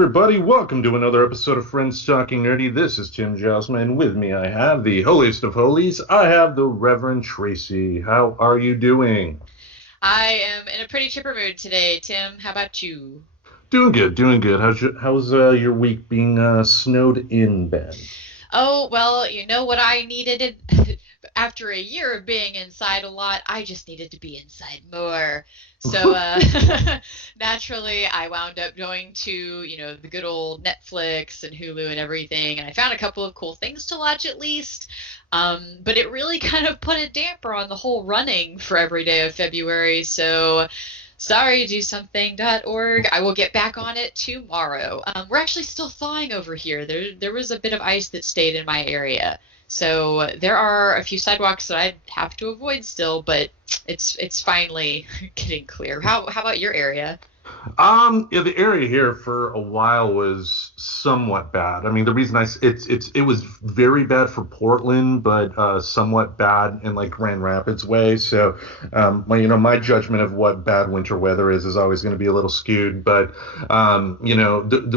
everybody, welcome to another episode of Friends Talking Nerdy. This is Tim Jousma, and with me I have the holiest of holies. I have the Reverend Tracy. How are you doing? I am in a pretty chipper mood today, Tim. How about you? Doing good, doing good. How's your week being snowed in, Ben? Oh, well, you know what I needed after a year of being inside a lot, I just needed to be inside more. So naturally, I wound up going to, the good old Netflix and Hulu and everything, and I found a couple of cool things to watch at least. But it really kind of put a damper on the whole running for every day of February. So sorry, do something.org. I will get back on it tomorrow. We're actually still thawing over here. There was a bit of ice that stayed in my area. So there are a few sidewalks that I'd have to avoid still, but it's finally getting clear. How about your area? Yeah, the area here for a while was somewhat bad. I mean, the reason it was very bad for Portland, but somewhat bad in like Grand Rapids way. So, my judgment of what bad winter weather is always going to be a little skewed. But,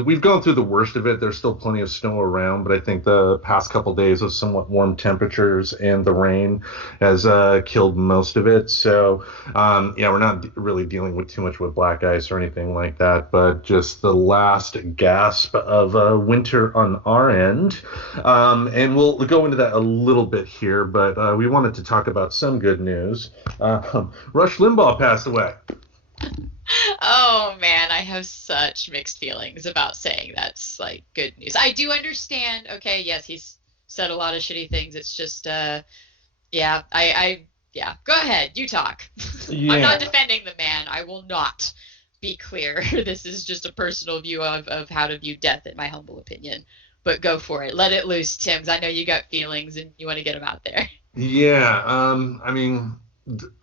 we've gone through the worst of it. There's still plenty of snow around, but I think the past couple days of somewhat warm temperatures and the rain has killed most of it. So, we're not really dealing with too much with black ice or anything like that, but just the last gasp of winter on our end. And we'll go into that a little bit here, but we wanted to talk about some good news. Rush Limbaugh passed away. Oh man, I have such mixed feelings about saying that's like good news. I do understand. Okay, yes, he's said a lot of shitty things. It's just, yeah. Go ahead, you talk. I'm Yeah. not defending the man. I will not be clear. This is just a personal view of how to view death, in my humble opinion. But go for it. Let it loose, Tim. 'Cause I know you got feelings and you want to get them out there. Yeah, I mean,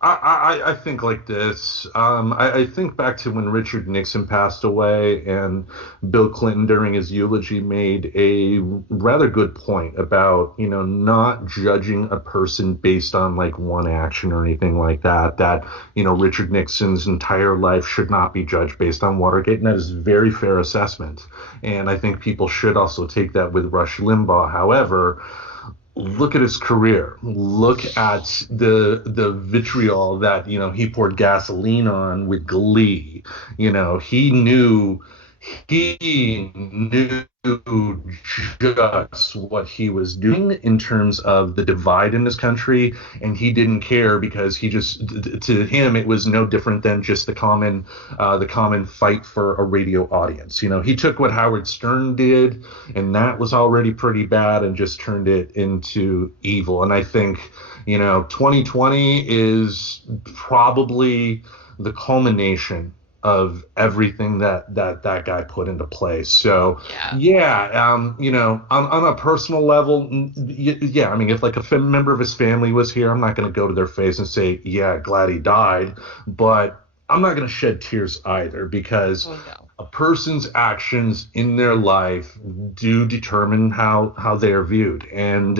I think like this. I think back to when Richard Nixon passed away, and Bill Clinton during his eulogy made a rather good point about, not judging a person based on like one action or anything like that. That, Richard Nixon's entire life should not be judged based on Watergate, and that is a very fair assessment. And I think people should also take that with Rush Limbaugh. However, look at his career. Look at the vitriol that he poured gasoline on with Glee. He knew just what he was doing in terms of the divide in this country, and he didn't care because to him it was no different than just the common fight for a radio audience. He took what Howard Stern did, and that was already pretty bad, and just turned it into evil. And I think 2020 is probably the culmination of everything that guy put into place. So Yeah. yeah, on a personal level, yeah, I mean, if like a member of his family was here, I'm not going to go to their face and say, yeah, glad he died, but I'm not going to shed tears either, because Oh no. a person's actions in their life do determine how they are viewed. And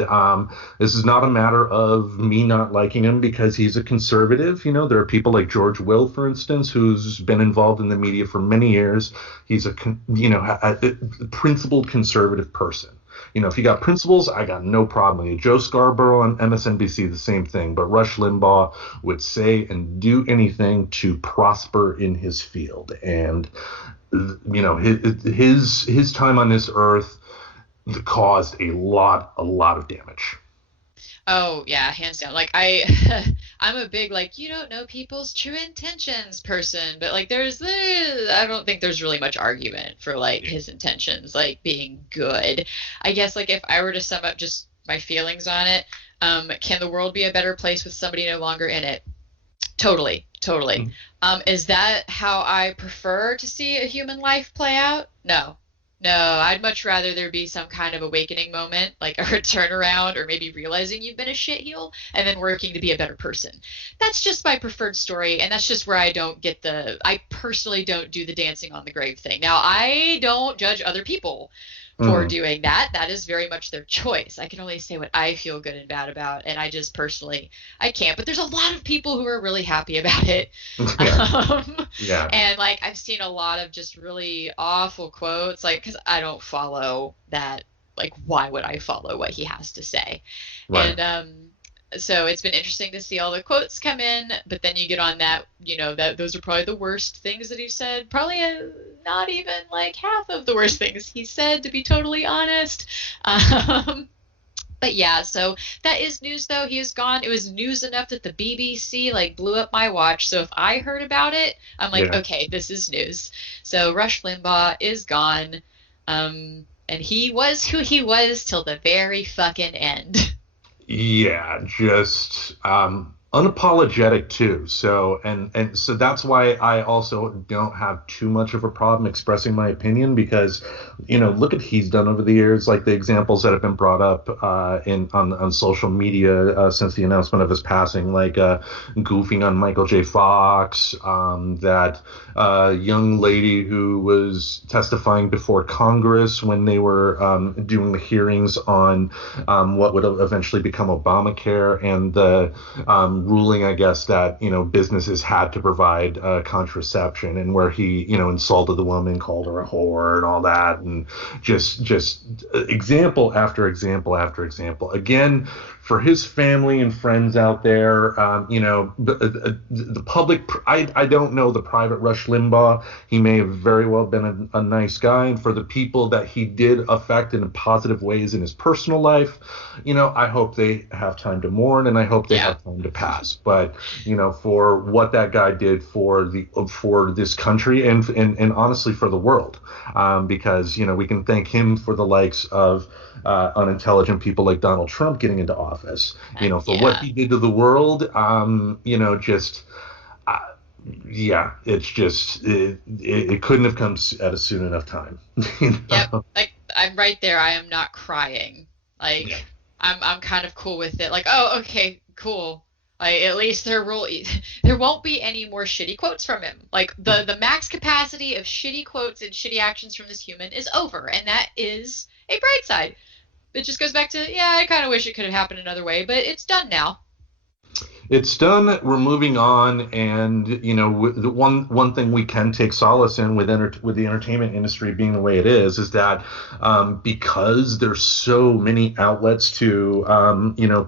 this is not a matter of me not liking him because he's a conservative. There are people like George Will, for instance, who's been involved in the media for many years. He's a principled conservative person. If you got principles, I got no problem with you. Joe Scarborough on MSNBC, the same thing. But Rush Limbaugh would say and do anything to prosper in his field. And his time on this earth caused a lot of damage. Oh yeah, hands down. Like I'm a big like you don't know people's true intentions person, but like I don't think there's really much argument for like his intentions like being good. I guess like if I were to sum up just my feelings on it, can the world be a better place with somebody no longer in it? Totally, totally. Is that how I prefer to see a human life play out? No. No, I'd much rather there be some kind of awakening moment, like a turnaround, or maybe realizing you've been a shitheel and then working to be a better person. That's just my preferred story, and that's just where I personally don't do the dancing on the grave thing. Now, I don't judge other people for doing that. That is very much their choice. I can only say what I feel good and bad about, and I just personally, I can't. But there's a lot of people who are really happy about it. Yeah. And like I've seen a lot of just really awful quotes, like because I don't follow that. Like, why would I follow what he has to say? Right. And so it's been interesting to see all the quotes come in, but then you get on that, you know, that those are probably the worst things that he said. Probably not even like half of the worst things he said, to be totally honest. But yeah, so that is news, though. He is gone. It was news enough that the BBC like blew up my watch. So if I heard about it, I'm like, okay, this is news. So Rush Limbaugh is gone. And he was who he was till the very fucking end. Yeah, just unapologetic too. So and so that's why I also don't have too much of a problem expressing my opinion, because look at he's done over the years, like the examples that have been brought up on social media since the announcement of his passing, like goofing on Michael J. Fox, that young lady who was testifying before Congress when they were doing the hearings on what would eventually become Obamacare, and the ruling, I guess, that businesses had to provide contraception, and where he insulted the woman, called her a whore and all that, and just example after example after example. Again, for his family and friends out there, the public, I don't know the private Rush Limbaugh. He may have very well been a nice guy, and for the people that he did affect in positive ways in his personal life, I hope they have time to mourn, and I hope they have time to pass. But for what that guy did for this country and honestly for the world, because we can thank him for the likes of unintelligent people like Donald Trump getting into office, for what he did to the world, it's just it couldn't have come at a soon enough time. Yep, like I'm right there. I am not crying. Like I'm kind of cool with it. Like, oh, okay, cool. Like, at least there won't be any more shitty quotes from him. Like the max capacity of shitty quotes and shitty actions from this human is over, and that is a bright side. It just goes back to, I kind of wish it could have happened another way, but it's done now. It's done. We're moving on, and the one thing we can take solace in with the entertainment industry being the way it is that because there's so many outlets to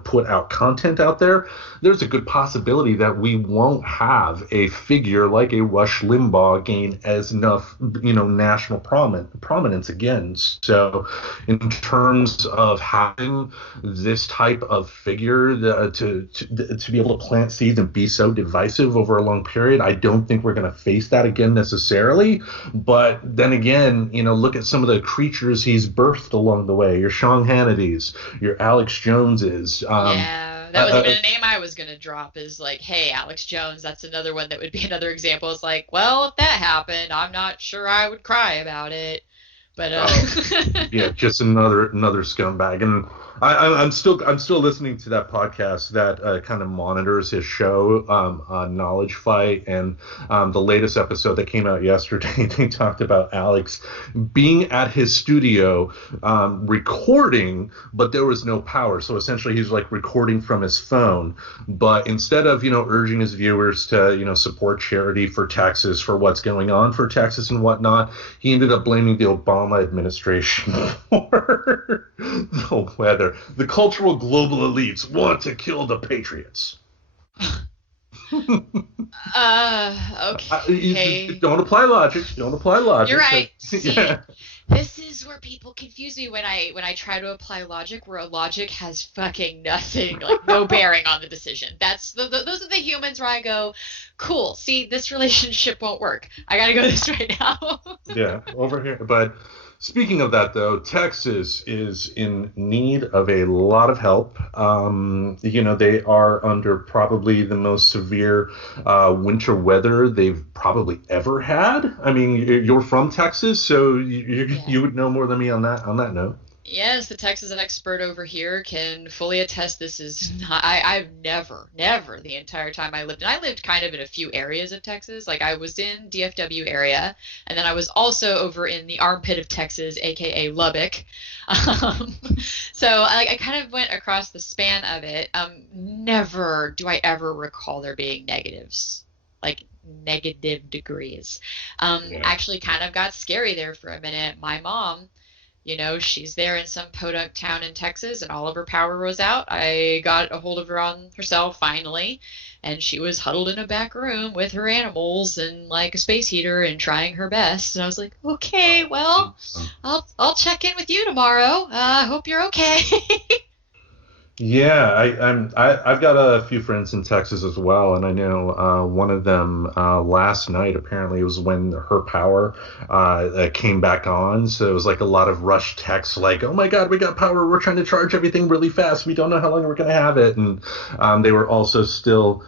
put out content out there, there's a good possibility that we won't have a figure like a Rush Limbaugh gain as enough national prominence again. So in terms of having this type of figure to be able to plant seeds and be so divisive over a long period, I don't think we're going to face that again necessarily. But then again, look at some of the creatures he's birthed along the way. Your Sean Hannity's, your Alex Jones's. That was even a name I was going to drop, is like, hey, Alex Jones, that's another one that would be another example. It's like, well, if that happened, I'm not sure I would cry about it. But just another scumbag. And I'm still listening to that podcast that kind of monitors his show, Knowledge Fight, and the latest episode that came out yesterday, they talked about Alex being at his studio recording, but there was no power. So essentially he's like recording from his phone, but instead of urging his viewers to support charity for Texas, for what's going on for Texas and whatnot, he ended up blaming the Obama administration for the weather. The cultural global elites want to kill the patriots. Okay. Don't apply logic. You're right. See, this is where people confuse me when I try to apply logic, where logic has fucking nothing, like no bearing on the decision. Those are the humans where I go, cool. See, this relationship won't work. I gotta go this way now. Yeah, over here, but. Speaking of that, though, Texas is in need of a lot of help. They are under probably the most severe winter weather they've probably ever had. I mean, you're from Texas, so you would know more than me on that note. Yes, the Texas expert over here can fully attest this is not, I've never the entire time I lived, and I lived kind of in a few areas of Texas. Like I was in DFW area, and then I was also over in the armpit of Texas, aka Lubbock. Um, so I kind of went across the span of it. Never do I ever recall there being negatives, like negative degrees. Yeah. Actually kind of got scary there for a minute. My mom, she's there in some podunk town in Texas and all of her power was out. I got a hold of her on her cell finally, and she was huddled in a back room with her animals and like a space heater and trying her best. And I was like, okay, well, I'll check in with you tomorrow. I hope you're okay. Yeah, I've got a few friends in Texas as well, and I know one of them last night apparently was when her power came back on. So it was like a lot of rush texts like, "Oh my God, we got power! We're trying to charge everything really fast. We don't know how long we're gonna have it." And they were also still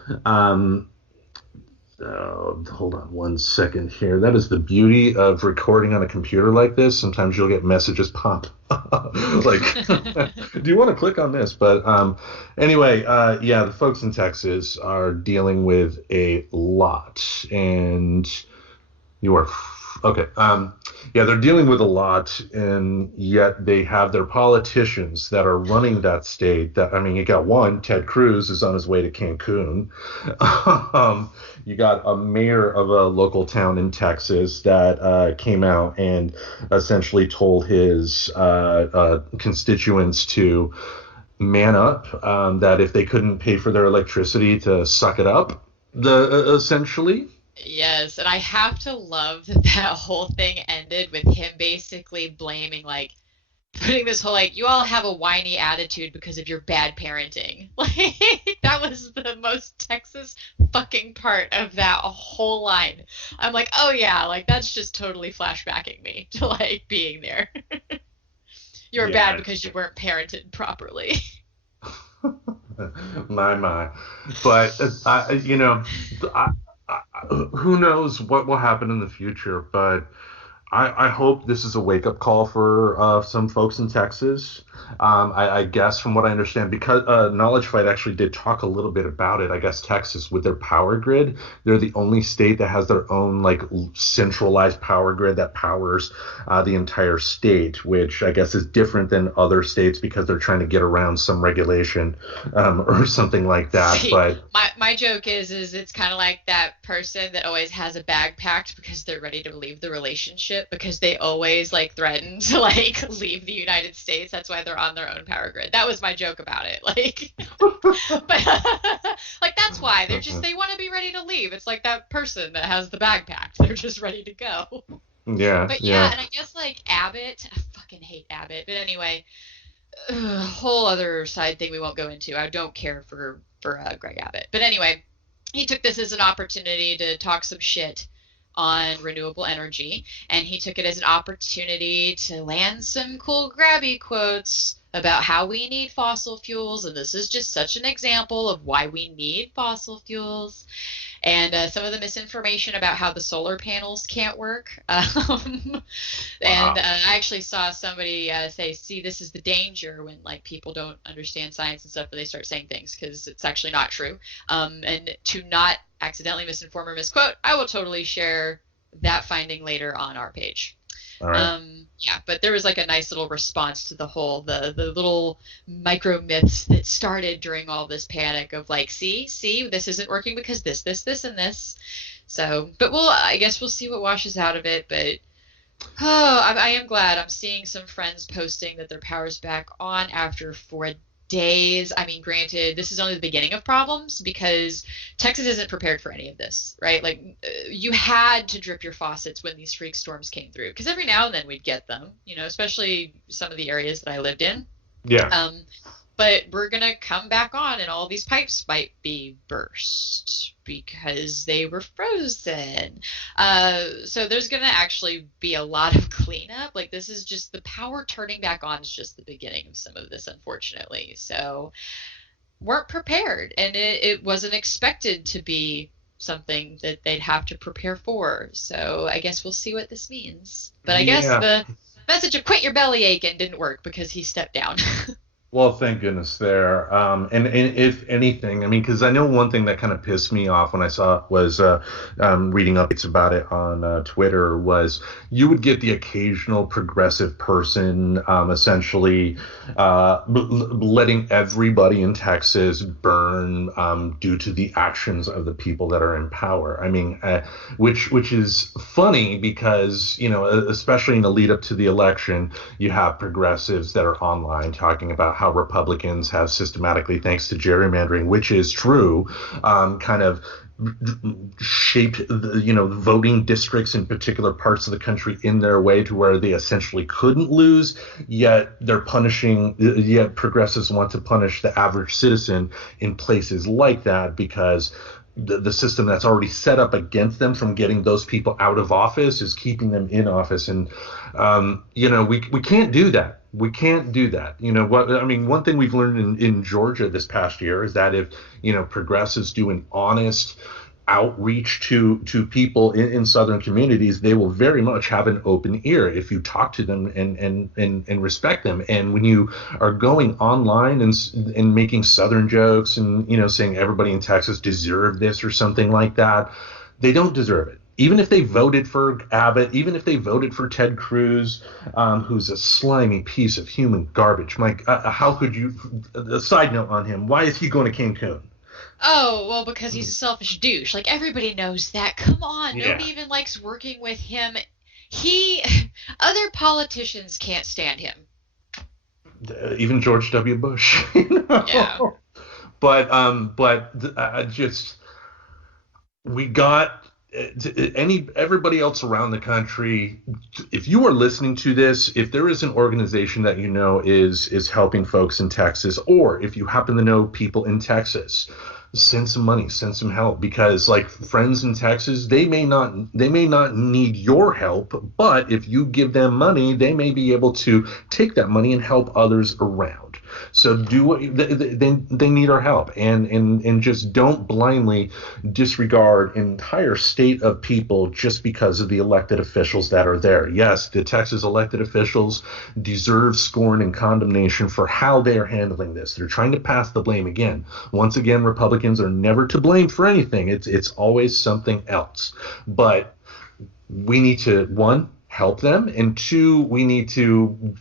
hold on one second here. That is the beauty of recording on a computer like this. Sometimes you'll get messages pop like, do you want to click on this? But anyway, yeah, the folks in Texas are dealing with a lot, and you are okay. Yeah, they're dealing with a lot, and yet they have their politicians that are running that state. That I mean, you got one, Ted Cruz, is on his way to Cancun. You got a mayor of a local town in Texas that came out and essentially told his constituents to man up. That if they couldn't pay for their electricity, to suck it up. Essentially. Yes, and I have to love that that whole thing ended with him basically blaming, like, putting this whole, like, you all have a whiny attitude because of your bad parenting. Like, that was the most Texas fucking part of that whole line. I'm like, oh yeah, like, that's just totally flashbacking me to, like, being there. You're bad Yeah. because you weren't parented properly. My. But I, I, who knows what will happen in the future? But I hope this is a wake up call for some folks in Texas. I guess from what I understand, because Knowledge Fight actually did talk a little bit about it. I guess Texas, with their power grid, they're the only state that has their own like centralized power grid that powers the entire state, which I guess is different than other states because they're trying to get around some regulation or something like that. See, But my joke is it's kind of like that person that always has a bag packed because they're ready to leave the relationship because they always like threaten to like leave the United States. That's why they're on their own power grid. That was my joke about it. Like, but like that's why they want to be ready to leave. It's like that person that has the bag packed. They're just ready to go. yeah, But yeah, yeah. and I guess like Abbott, I fucking hate Abbott. But anyway, whole other side thing we won't go into. I don't care for Greg Abbott. But anyway, he took this as an opportunity to talk some shit on renewable energy, and he took it as an opportunity to land some cool grabby quotes about how we need fossil fuels, and this is just such an example of why we need fossil fuels and some of the misinformation about how the solar panels can't work. And Wow. I actually saw somebody say, "See, this is the danger when like people don't understand science and stuff, but they start saying things because it's actually not true." And to not accidentally misinform or misquote, I will totally share that finding later on our page. All right. Yeah, but there was like a nice little response to the little micro myths that started during all this panic of like, see, this isn't working because this, and this. So, but I guess we'll see what washes out of it. But I am glad I'm seeing some friends posting that their power's back on after 4 days. I mean, granted, this is only the beginning of problems because Texas isn't prepared for any of this, right? Like, you had to drip your faucets when these freak storms came through because every now and then we'd get them, especially some of the areas that I lived in. Yeah. But we're going to come back on and all these pipes might be burst because they were frozen. So there's going to actually be a lot of cleanup. Like this is just the power turning back on is just the beginning of some of this, unfortunately. So weren't prepared and it wasn't expected to be something that they'd have to prepare for. So I guess we'll see what this means. But I guess Yeah. message of quit your belly aching didn't work because he stepped down. Well, thank goodness there. And if anything, I mean, because I know one thing that kind of pissed me off when I saw it was reading updates about it on Twitter was you would get the occasional progressive person essentially letting everybody in Texas burn due to the actions of the people that are in power. I mean, which is funny because, especially in the lead up to the election, you have progressives that are online talking about how Republicans have systematically, thanks to gerrymandering, which is true, kind of shaped the voting districts in particular parts of the country in their way to where they essentially couldn't lose, yet progressives want to punish the average citizen in places like that because the system that's already set up against them from getting those people out of office is keeping them in office. And we can't do that. We can't do that. One thing we've learned in Georgia this past year is that if progressives do an honest outreach to people in southern communities, they will very much have an open ear if you talk to them and respect them. And when you are going online and making southern jokes and saying everybody in Texas deserved this or something like that, they don't deserve it. Even if they voted for Abbott, even if they voted for Ted Cruz, who's a slimy piece of human garbage. Mike, how could you? A side note on him: why is he going to Cancun? Oh, well, because he's a selfish douche. Like, everybody knows that. Come on. Yeah. Nobody even likes working with him. Other politicians can't stand him. Even George W. Bush. Yeah. But we got everybody else around the country. If you are listening to this, if there is an organization that is helping folks in Texas, or if you happen to know people in Texas, send some money, send some help, because like friends in Texas, they may not need your help, but if you give them money, they may be able to take that money and help others around. So do what they need our help, and just don't blindly disregard an entire state of people just because of the elected officials that are there. Yes, the Texas elected officials deserve scorn and condemnation for how they are handling this. They're trying to pass the blame again. Once again, Republicans are never to blame for anything. It's always something else. But we need to, one, help them, and two, we need to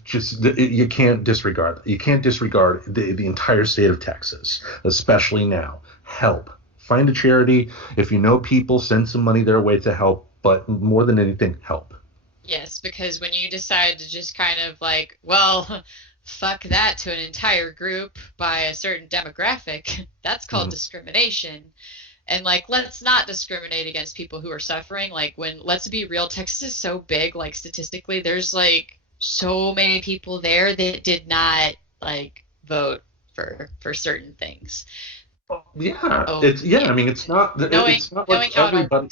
you can't disregard the entire state of Texas, especially now. Help. Find a charity. If you know people, send some money their way to help, but more than anything, help. Yes, because when you decide to just kind of like, well, fuck that to an entire group by a certain demographic, that's called discrimination. And like, let's not discriminate against people who are suffering. Like, let's be real, Texas is so big, like statistically, there's like so many people there that did not like vote for certain things. Yeah, I mean, it's not like everybody.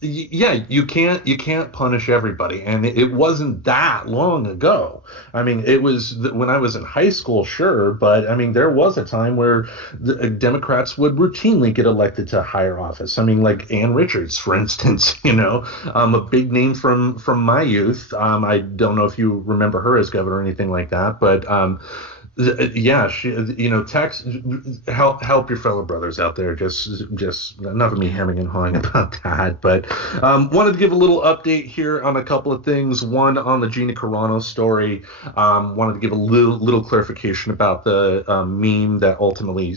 Yeah, you can't punish everybody, and it wasn't that long ago. I mean, it was when I was in high school, sure, but I mean, there was a time where the Democrats would routinely get elected to higher office. I mean, like Ann Richards, for instance, a big name from my youth. I don't know if you remember her as governor or anything like that, but yeah, she, help your fellow brothers out there. Just enough of me hemming and hawing about that. But wanted to give a little update here on a couple of things. One, on the Gina Carano story. Wanted to give a little clarification about the meme that ultimately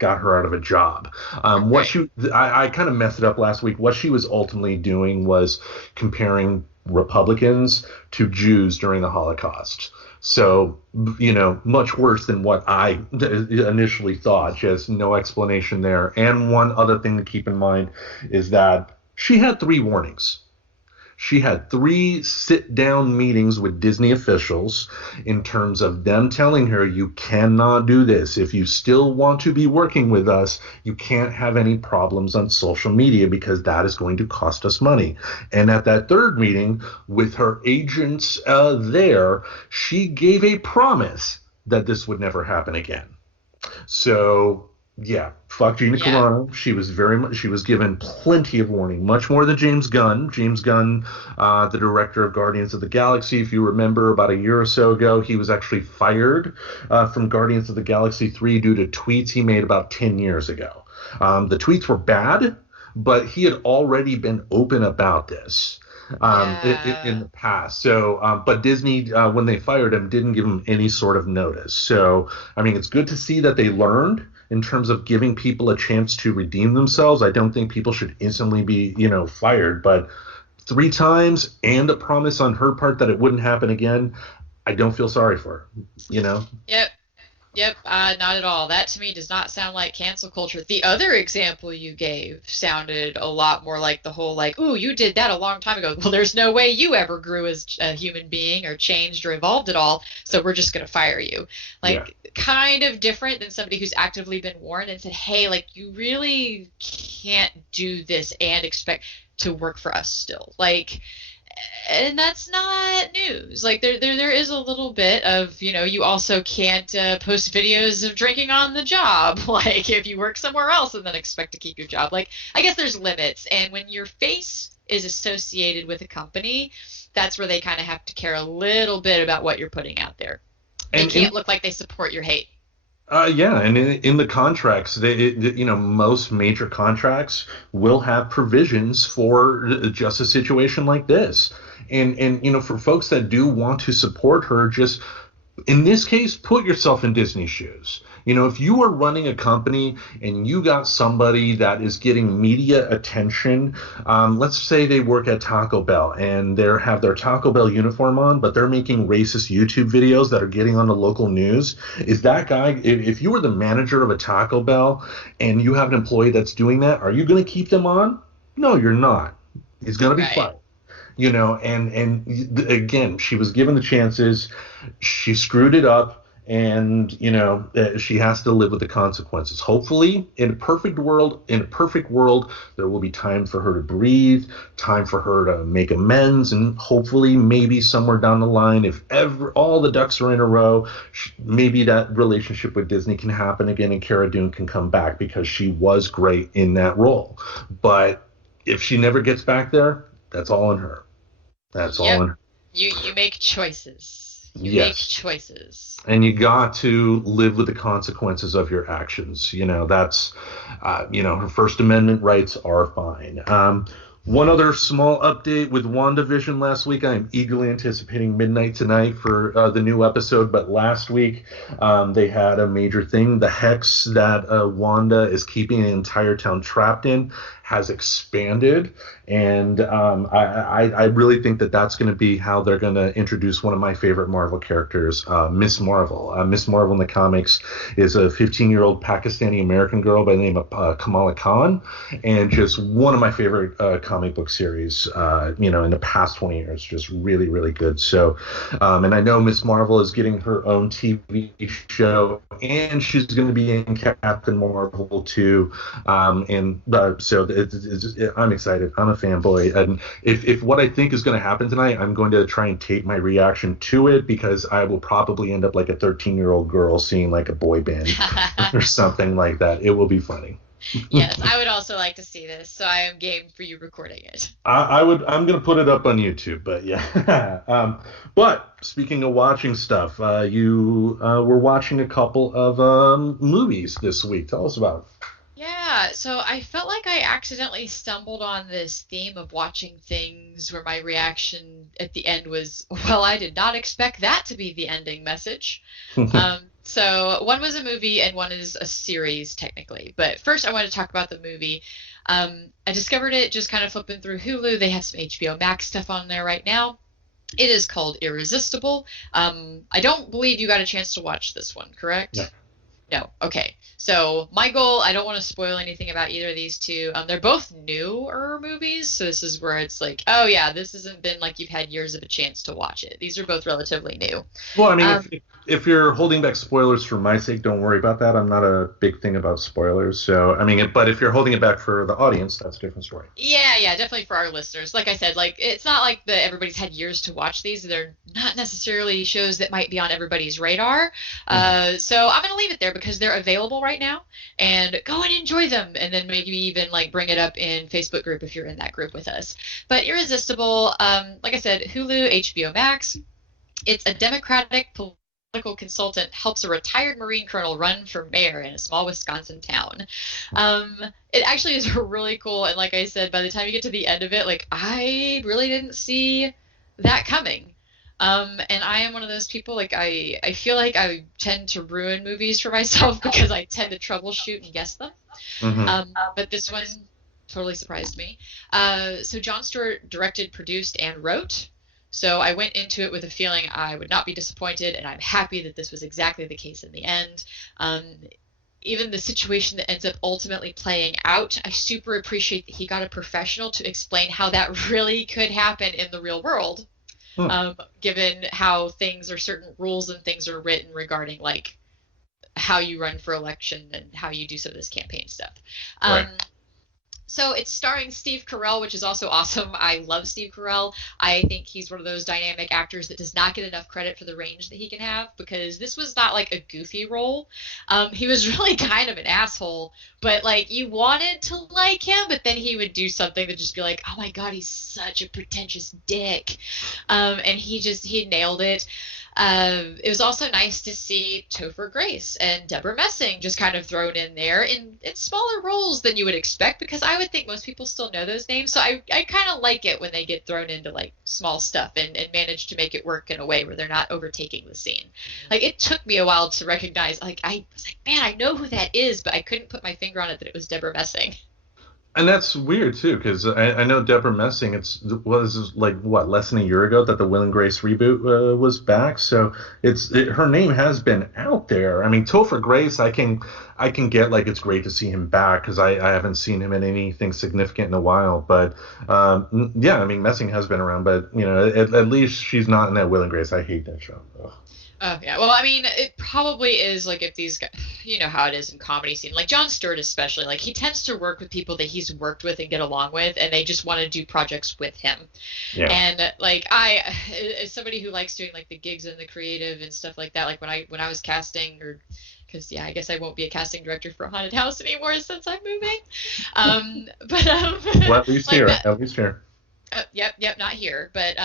got her out of a job. I kind of messed it up last week. What she was ultimately doing was comparing Republicans to Jews during the Holocaust. So, much worse than what I initially thought. Just no explanation there. And one other thing to keep in mind is that she had 3 warnings. She had 3 sit-down meetings with Disney officials in terms of them telling her, you cannot do this. If you still want to be working with us, you can't have any problems on social media because that is going to cost us money. And at that 3rd meeting with her agents there, she gave a promise that this would never happen again. So Yeah, fuck Gina Yeah. Carano. She was given plenty of warning, much more than James Gunn. James Gunn, the director of Guardians of the Galaxy, if you remember, about a year or so ago, he was actually fired from Guardians of the Galaxy 3 due to tweets he made about 10 years ago. The tweets were bad, but he had already been open about this in Yeah. the past. So, but Disney, when they fired him, didn't give him any sort of notice. So, I mean, it's good to see that they learned in terms of giving people a chance to redeem themselves. I don't think people should instantly be, fired, but three times and a promise on her part that it wouldn't happen again, I don't feel sorry for her. Yep. Yep, not at all. That to me does not sound like cancel culture. The other example you gave sounded a lot more like the whole like, ooh, you did that a long time ago. Well, there's no way you ever grew as a human being or changed or evolved at all, so we're just going to fire you. Yeah. Like, kind of different than somebody who's actively been warned and said, hey, like, you really can't do this and expect to work for us still. Like, and that's not news. Like there is a little bit of, you also can't post videos of drinking on the job. Like if you work somewhere else and then expect to keep your job. Like I guess there's limits. And when your face is associated with a company, that's where they kind of have to care a little bit about what you're putting out there. They And can't look like they support your hate. yeah, and in the contracts, most major contracts will have provisions for just a situation like this. And for folks that do want to support her, just in this case, put yourself in Disney's shoes. If you are running a company and you got somebody that is getting media attention, let's say they work at Taco Bell and they have their Taco Bell uniform on, but they're making racist YouTube videos that are getting on the local news. Is that guy, if you were the manager of a Taco Bell and you have an employee that's doing that, are you going to keep them on? No, you're not. He's going to be Right. fired. And again, she was given the chances, she screwed it up, and she has to live with the consequences. Hopefully, in a perfect world, there will be time for her to breathe, time for her to make amends, and hopefully, maybe somewhere down the line, if ever all the ducks are in a row, maybe that relationship with Disney can happen again, and Cara Dune can come back because she was great in that role. But if she never gets back there, that's all on her. That's all Yep. on her. You make choices. You make Yes. choices. And you got to live with the consequences of your actions. That's, her First Amendment rights are fine. One other small update with WandaVision last week. I'm eagerly anticipating midnight tonight for the new episode. But last week, they had a major thing. The hex that Wanda is keeping an entire town trapped in has expanded. And I really think that that's going to be how they're going to introduce one of my favorite Marvel characters, Miss Marvel. Miss Marvel in the comics is a 15-year-old Pakistani-American girl by the name of Kamala Khan, and just one of my favorite comic book series, in the past 20 years. Just really, really good. So, and I know Miss Marvel is getting her own TV show, and she's going to be in Captain Marvel too. So I'm excited. I'm a fanboy, and if what I think is going to happen tonight, I'm going to try and tape my reaction to it, because I will probably end up like a 13-year-old girl seeing like a boy band or something like that. It will be funny. Yes, I would also like to see this, so I am game for you recording it. I'm going to put it up on YouTube, but yeah. But speaking of watching stuff, you were watching a couple of movies this week. Tell us about it. Yeah, so I felt like I accidentally stumbled on this theme of watching things where my reaction at the end was, well, I did not expect that to be the ending message. So one was a movie and one is a series, technically. But first, I want to talk about the movie. I discovered it just kind of flipping through Hulu. They have some HBO Max stuff on there right now. It is called Irresistible. I don't believe you got a chance to watch this one, correct? No. No. Okay. So my goal, I don't want to spoil anything about either of these two. They're both newer movies, so this is where it's like, oh yeah, this hasn't been like you've had years of a chance to watch it. These are both relatively new. Well, I mean, if you're holding back spoilers for my sake, don't worry about that. I'm not a big thing about spoilers. So, I mean, but if you're holding it back for the audience, that's a different story. Yeah, definitely for our listeners. Like I said, like it's not like everybody's had years to watch these. They're not necessarily shows that might be on everybody's radar. So I'm going to leave it there because they're available right right now, and go and enjoy them, and then maybe even like bring it up in Facebook group if you're in that group with us. But Irresistible, like I said, Hulu, HBO Max. It's a Democratic political consultant helps a retired Marine colonel run for mayor in a small Wisconsin town. It actually is really cool, and like I said, by the time you get to the end of it, like I really didn't see that coming. And I am one of those people, like I feel like I tend to ruin movies for myself because I tend to troubleshoot and guess them. But this one totally surprised me. So Jon Stewart directed, produced, and wrote. So I went into it with a feeling I would not be disappointed, and I'm happy that this was exactly the case in the end. Even the situation that ends up ultimately playing out, I super appreciate that he got a professional to explain how that really could happen in the real world, given how things or certain rules and things are written regarding like how you run for election and how you do some of this campaign stuff. Right. So it's starring Steve Carell, which is also awesome. I love Steve Carell. I think he's one of those dynamic actors that does not get enough credit for the range that he can have, because this was not like a goofy role. He was really kind of an asshole, but like you wanted to like him, but then he would do something that just be like, oh my God, he's such a pretentious dick. And he nailed it. It was also nice to see Topher Grace and Deborah Messing just kind of thrown in there in smaller roles than you would expect, because I would think most people still know those names. So I kind of like it when they get thrown into like small stuff and manage to make it work in a way where they're not overtaking the scene. Like it took me a while to recognize, like I was like, man, I know who that is, but I couldn't put my finger on it that it was Deborah Messing. And that's weird too, because I know Deborah Messing. Was like what, less than a year ago that the Will and Grace reboot was back. So her name has been out there. I mean, Topher Grace, I can get like it's great to see him back because I haven't seen him in anything significant in a while. But yeah, I mean, Messing has been around, but you know, at least she's not in that Will and Grace. I hate that show. Ugh. Oh, yeah. Well, I mean, it probably is like if these guys, you know how it is in comedy scene, like Jon Stewart especially, like he tends to work with people that he's worked with and get along with, and they just want to do projects with him. Yeah. And like I, as somebody who likes doing like the gigs and the creative and stuff like that, like when I was casting, or because yeah, I guess I won't be a casting director for a haunted house anymore since I'm moving. Well, at least like here, at least here. Yep, not here, but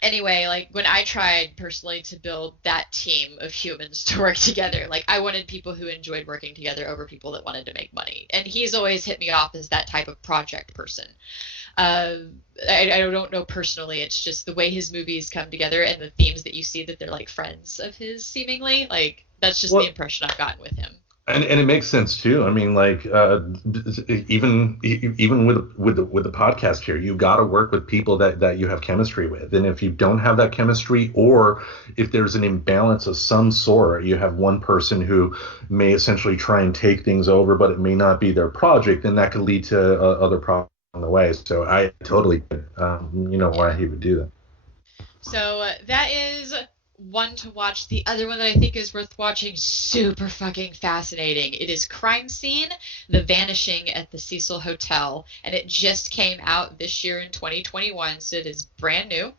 anyway, like when I tried personally to build that team of humans to work together, like I wanted people who enjoyed working together over people that wanted to make money. And he's always hit me off as that type of project person. I don't know personally. It's just the way his movies come together and the themes that you see that they're like friends of his seemingly. Like that's just the impression I've gotten with him. And it makes sense too. I mean, like even with the podcast here, you got to work with people that you have chemistry with. And if you don't have that chemistry, or if there's an imbalance of some sort, you have one person who may essentially try and take things over, but it may not be their project, then that could lead to other problems on the way. So I totally, why he would do that. So that is one to watch. The other one that I think is worth watching, super fucking fascinating. It is Crime Scene: The Vanishing at the Cecil Hotel, and it just came out this year in 2021, so it is brand new.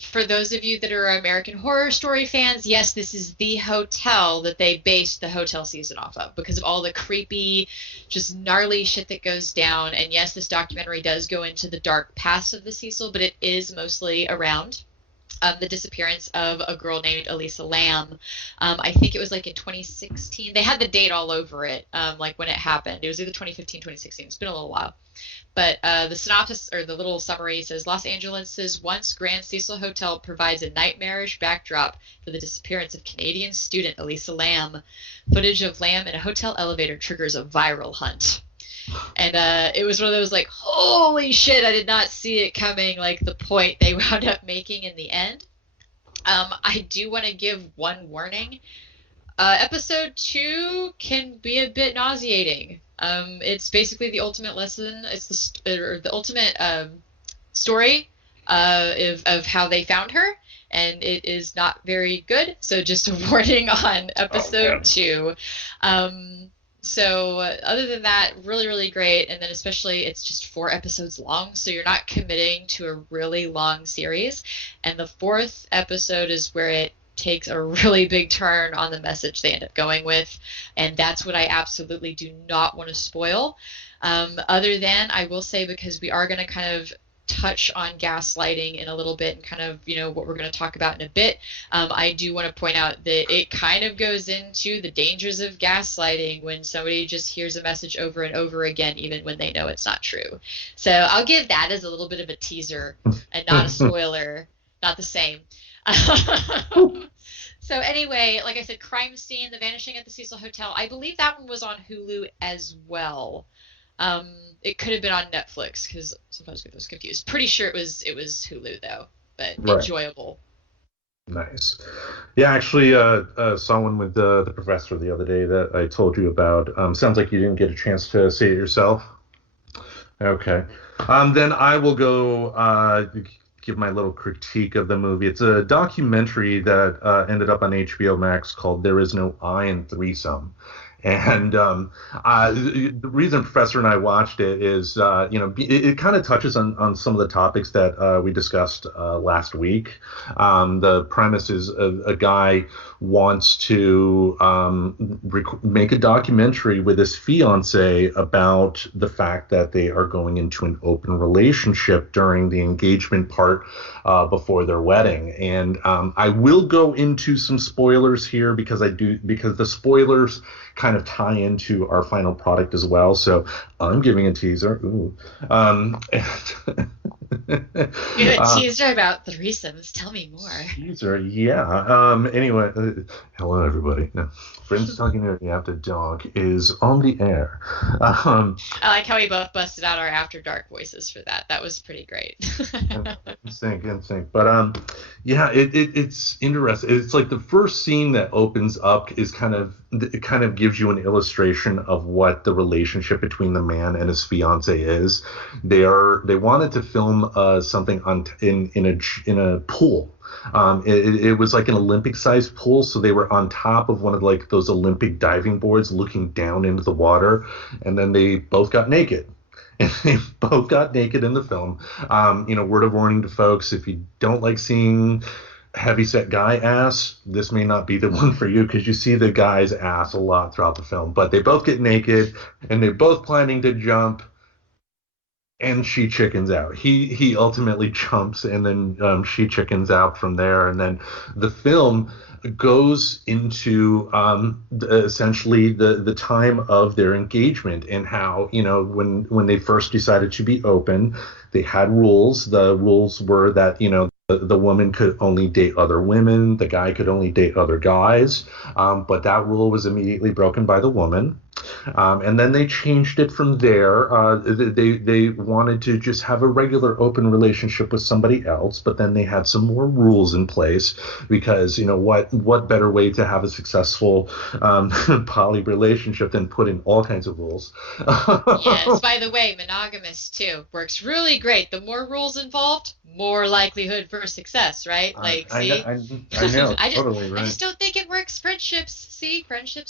For those of you that are American Horror Story fans, yes, this is the hotel that they based the hotel season off of because of all the creepy, just gnarly shit that goes down. And yes, this documentary does go into the dark past of the Cecil, but it is mostly around the disappearance of a girl named Elisa Lam. I think it was like in 2016. They had the date all over it, like when it happened. It was either 2015, 2016. It's been a little while. But the synopsis, or the little summary, says Los Angeles' once Grand Cecil Hotel provides a nightmarish backdrop for the disappearance of Canadian student Elisa Lam. Footage of Lam in a hotel elevator triggers a viral hunt. And it was one of those like, holy shit, I did not see it coming, like the point they wound up making in the end. I do want to give one warning. Episode 2 can be a bit nauseating. It's basically the ultimate lesson. It's the ultimate story of how they found her, and it is not very good. So just a warning on episode 2. So other than that, really, really great. And then especially it's just 4 episodes long, so you're not committing to a really long series. And the 4th episode is where it takes a really big turn on the message they end up going with, and that's what I absolutely do not want to spoil. Other than, I will say, because we are going to kind of touch on gaslighting in a little bit and kind of, what we're going to talk about in a bit, I do want to point out that it kind of goes into the dangers of gaslighting when somebody just hears a message over and over again, even when they know it's not true. So I'll give that as a little bit of a teaser and not a spoiler, not the same. So anyway, like I said, Crime Scene, The Vanishing at the Cecil Hotel, I believe that one was on Hulu as well. It could have been on Netflix because sometimes I get those confused. Pretty sure it was Hulu though, but right. Enjoyable. Nice. Yeah, actually, saw one with the professor the other day that I told you about. Sounds like you didn't get a chance to see it yourself. Okay. Then I will go give my little critique of the movie. It's a documentary that ended up on HBO Max called "There Is No I in Threesome." And the reason Professor and I watched it is, it kind of touches on some of the topics that we discussed last week. The premise is a guy wants to make a documentary with his fiance about the fact that they are going into an open relationship during the engagement part before their wedding. And I will go into some spoilers here because the spoilers kind of tie into our final product as well. So I'm giving a teaser. Ooh. You're a teaser about threesomes. Tell me more. Teaser, yeah. Anyway, hello everybody. No, Friends Talking Nerdy After Dog is on the air. I like how we both busted out our After Dark voices for that. That was pretty great. Insane. But yeah, it's interesting. It's like the first scene that opens up is it kind of gives you an illustration of what the relationship between the man and his fiance is. They wanted to film something in a pool. It was like an Olympic-sized pool, so they were on top of one of like those Olympic diving boards, looking down into the water, and then they both got naked. And they both got naked in the film. Word of warning to folks: if you don't like seeing heavyset guy ass, this may not be the one for you, because you see the guy's ass a lot throughout the film. But they both get naked, and they're both planning to jump, and she chickens out. He ultimately jumps, and then she chickens out from there. And then the film goes into essentially the time of their engagement, and how, when they first decided to be open, they had rules. The rules were that, the woman could only date other women, the guy could only date other guys, but that rule was immediately broken by the woman. And then they changed it from there. They wanted to just have a regular open relationship with somebody else, but then they had some more rules in place, because what better way to have a successful poly relationship than put in all kinds of rules. Yes, by the way, monogamous too works really great. The more rules involved, more likelihood for success, right? See? I know, totally right. I just don't think it works. Friendships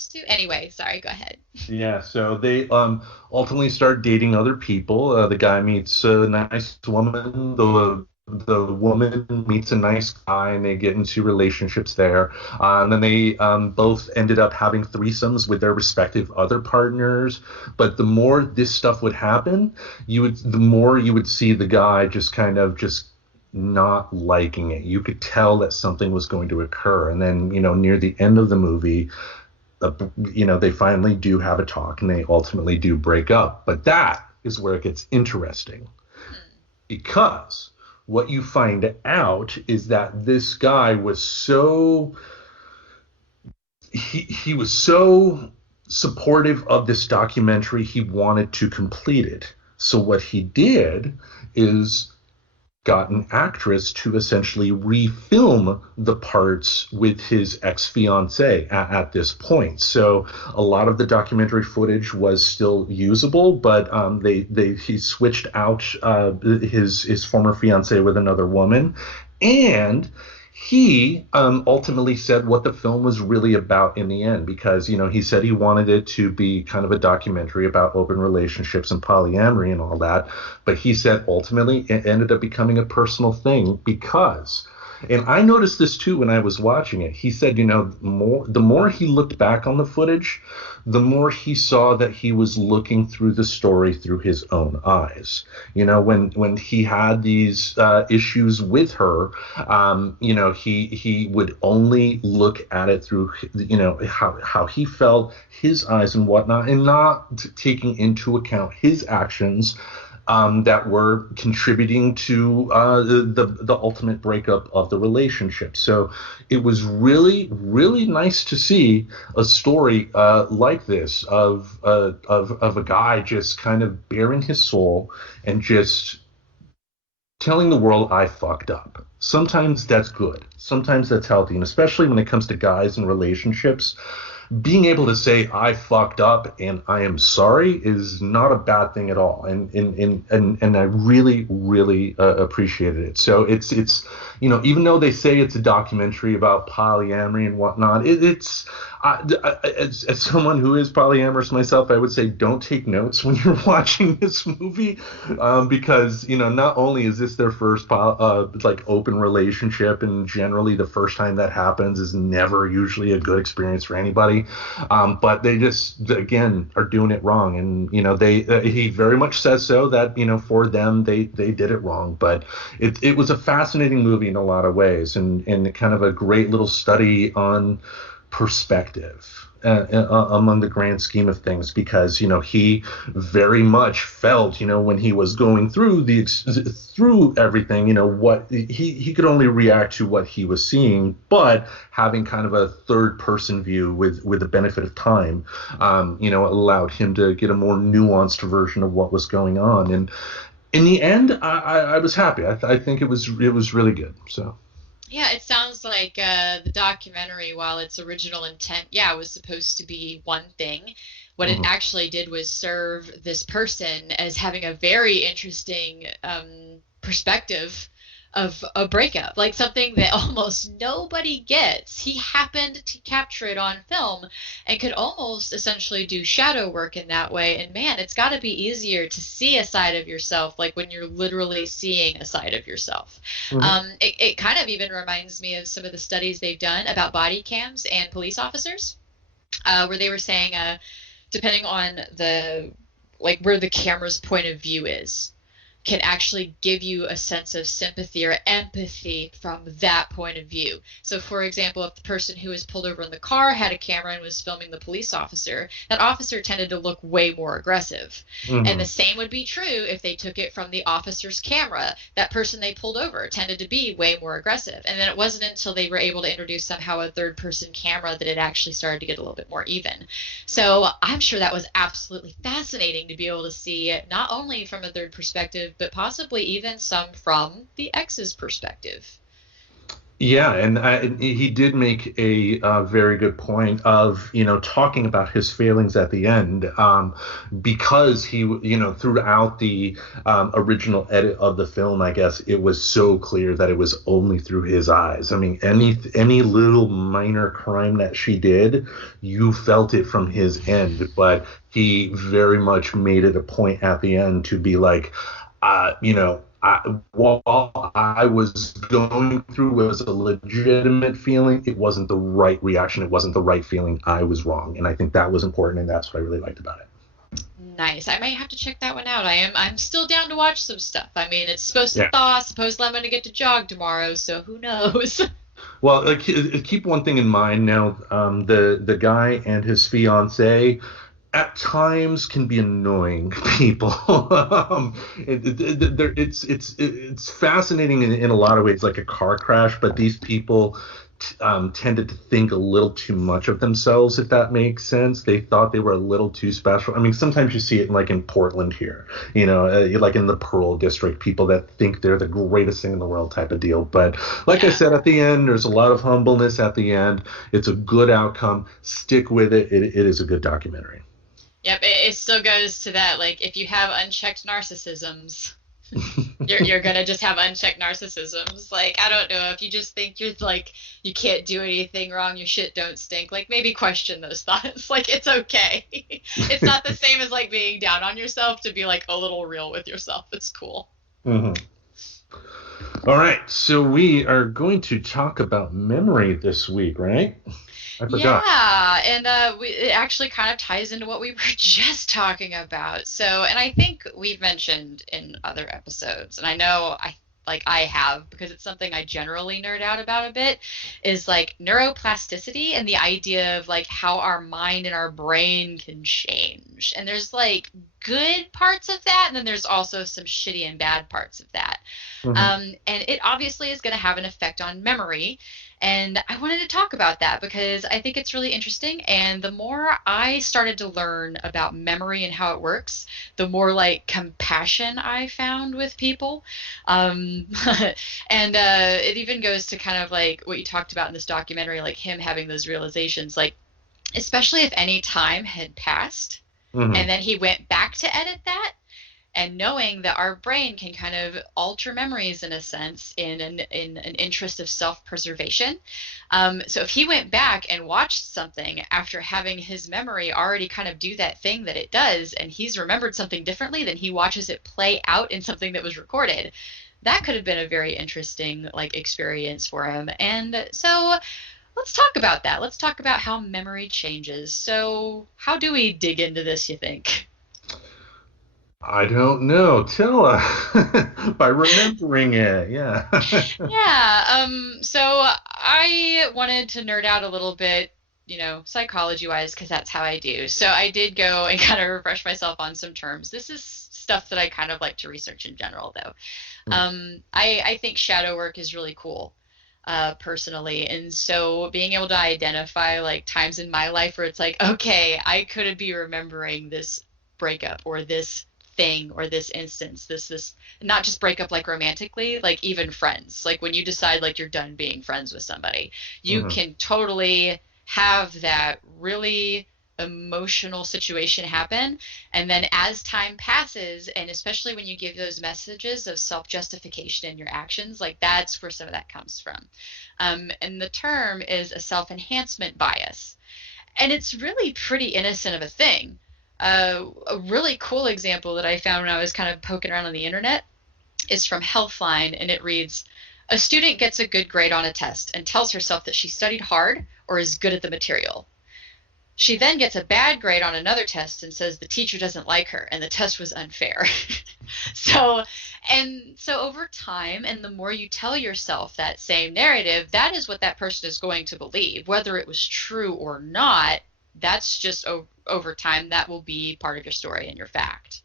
too. Anyway, sorry, go ahead. Yeah, so they ultimately start dating other people. The guy meets a nice woman, the woman meets a nice guy, and they get into relationships there. And then they both ended up having threesomes with their respective other partners. But the more this stuff would happen, the more you would see the guy just not liking it. You could tell that something was going to occur. And then, near the end of the movie, they finally do have a talk, and they ultimately do break up. But that is where it gets interesting, because what you find out is that this guy was he was so supportive of this documentary, he wanted to complete it. So what he did is got an actress to essentially refilm the parts with his ex-fiancée at this point. So a lot of the documentary footage was still usable, but he switched out his former fiancée with another woman, and he ultimately said what the film was really about in the end, because, he said he wanted it to be kind of a documentary about open relationships and polyamory and all that. But he said ultimately it ended up becoming a personal thing, because And I noticed this too when I was watching it. He said, the more he looked back on the footage, the more he saw that he was looking through the story through his own eyes. When he had these issues with her, he would only look at it through, how he felt, his eyes and whatnot, and not taking into account his actions that were contributing to the ultimate breakup of the relationship. So it was really, really nice to see a story like this of a guy just kind of bearing his soul and just telling the world, I fucked up. Sometimes that's good. Sometimes that's healthy. And especially when it comes to guys and relationships, being able to say I fucked up and I am sorry is not a bad thing at all, and I really, really appreciated it. So it's even though they say it's a documentary about polyamory and whatnot, as someone who is polyamorous myself, I would say don't take notes when you're watching this movie, because not only is this their first open relationship, and generally the first time that happens is never usually a good experience for anybody, but they just again are doing it wrong, and he very much says so that for them they did it wrong, but it was a fascinating movie in a lot of ways, and kind of a great little study on perspective among the grand scheme of things, because he very much felt when he was going through through everything, what he could only react to what he was seeing, but having kind of a third person view with the benefit of time, allowed him to get a more nuanced version of what was going on. And in the end, I was happy. I think it was really good. So yeah, it sounds like the documentary, while its original intent, was supposed to be one thing, what it actually did was serve this person as having a very interesting perspective of a breakup, like something that almost nobody gets. He happened to capture it on film and could almost essentially do shadow work in that way. And man, it's got to be easier to see a side of yourself, like when you're literally seeing a side of yourself. It kind of even reminds me of some of the studies they've done about body cams and police officers, where they were saying, depending on where the camera's point of view is, can actually give you a sense of sympathy or empathy from that point of view. So, for example, if the person who was pulled over in the car had a camera and was filming the police officer, that officer tended to look way more aggressive. And the same would be true if they took it from the officer's camera. That person they pulled over tended to be way more aggressive. And then it wasn't until they were able to introduce somehow a third-person camera that it actually started to get a little bit more even. So I'm sure that was absolutely fascinating to be able to see it not only from a third perspective, but possibly even some from the ex's perspective. Yeah, and he did make a very good point of, talking about his failings at the end, because he, throughout the original edit of the film, I guess it was so clear that it was only through his eyes. I mean, any little minor crime that she did, you felt it from his end, but he very much made it a point at the end to be like, while I was going through was a legitimate feeling, it wasn't the right reaction. It wasn't the right feeling. I was wrong. And I think that was important, and that's what I really liked about it. Nice. I may have to check that one out. I'm still down to watch some stuff. I mean, it's supposed to thaw. Supposedly I'm going to get to jog tomorrow, so who knows? Well, keep one thing in mind now. The guy and his fiance at times can be annoying people. It's fascinating in a lot of ways, like a car crash, but these people tended to think a little too much of themselves, if that makes sense. They thought they were a little too special. I mean, sometimes you see it in Portland here, like in the Pearl District, people that think they're the greatest thing in the world type of deal. But like I said, at the end, there's a lot of humbleness at the end. It's a good outcome. Stick with it. It is a good documentary. Yep, it still goes to that, like, if you have unchecked narcissisms, you're gonna just have unchecked narcissisms. Like, I don't know, if you just think you're like, you can't do anything wrong, your shit don't stink, like, maybe question those thoughts. Like, it's okay. It's not the same as like being down on yourself to be like a little real with yourself. It's cool. All right, so we are going to talk about memory this week, right? I forgot. Yeah, and it actually kind of ties into what we were just talking about. So, and I think we've mentioned in other episodes, and I know I have because it's something I generally nerd out about a bit, is like neuroplasticity and the idea of like how our mind and our brain can change. And there's like good parts of that, and then there's also some shitty and bad parts of that. Hmm. And it obviously is going to have an effect on memory. And I wanted to talk about that because I think it's really interesting. And the more I started to learn about memory and how it works, the more like compassion I found with people. Um, and it even goes to kind of like what you talked about in this documentary, like him having those realizations, like, especially if any time had passed and Hmm. then he went back to edit that, and knowing that our brain can kind of alter memories in a sense in an interest of self-preservation. So if he went back and watched something after having his memory already kind of do that thing that it does, and he's remembered something differently, then he watches it play out in something that was recorded. That could have been a very interesting like experience for him. And so let's talk about that. Let's talk about how memory changes. So how do we dig into this, you think? I don't know. Tell us by remembering it. Yeah. Yeah, so I wanted to nerd out a little bit, psychology wise, because that's how I do. So I did go and kind of refresh myself on some terms. This is stuff that I kind of like to research in general, though. I think shadow work is really cool, personally. And so being able to identify like times in my life where it's like, okay, I could be remembering this breakup or this thing or this instance, this not just breakup like romantically, like even friends. Like when you decide like you're done being friends with somebody, you Hmm. can totally have that really emotional situation happen. And then as time passes, and especially when you give those messages of self-justification in your actions, like that's where some of that comes from. And the term is a self-enhancement bias. And it's really pretty innocent of a thing. A really cool example that I found when I was kind of poking around on the internet is from Healthline, and it reads, a student gets a good grade on a test and tells herself that she studied hard or is good at the material. She then gets a bad grade on another test and says the teacher doesn't like her and the test was unfair. so, and so over time, and the more you tell yourself that same narrative, that is what that person is going to believe. Whether it was true or not, that's just over time, that will be part of your story and your fact.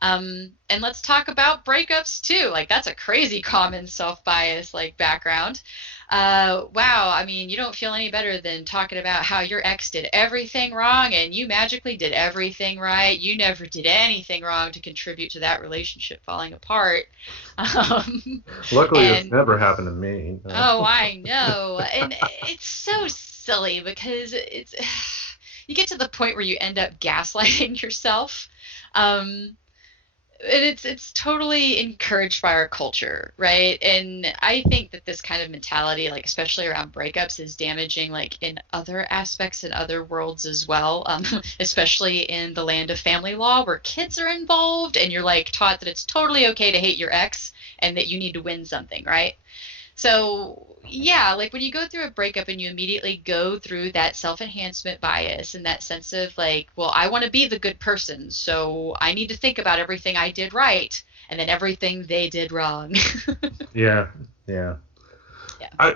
And let's talk about breakups too. Like that's a crazy common self-bias like background. Wow, I mean, you don't feel any better than talking about how your ex did everything wrong and you magically did everything right. You never did anything wrong to contribute to that relationship falling apart. Um, Luckily, it's and never happened to me. oh, I know. And it's so silly because it's you get to the point where you end up gaslighting yourself. Um, and it's totally encouraged by our culture, right? And I think that this kind of mentality, like especially around breakups, is damaging like in other aspects in other worlds as well, especially in the land of family law where kids are involved and you're like taught that it's totally okay to hate your ex and that you need to win something, right? So, yeah, like when you go through a breakup and you immediately go through that self enhancement bias and that sense of like, well, I want to be the good person, so I need to think about everything I did right and then everything they did wrong. Yeah. Yeah. Yeah.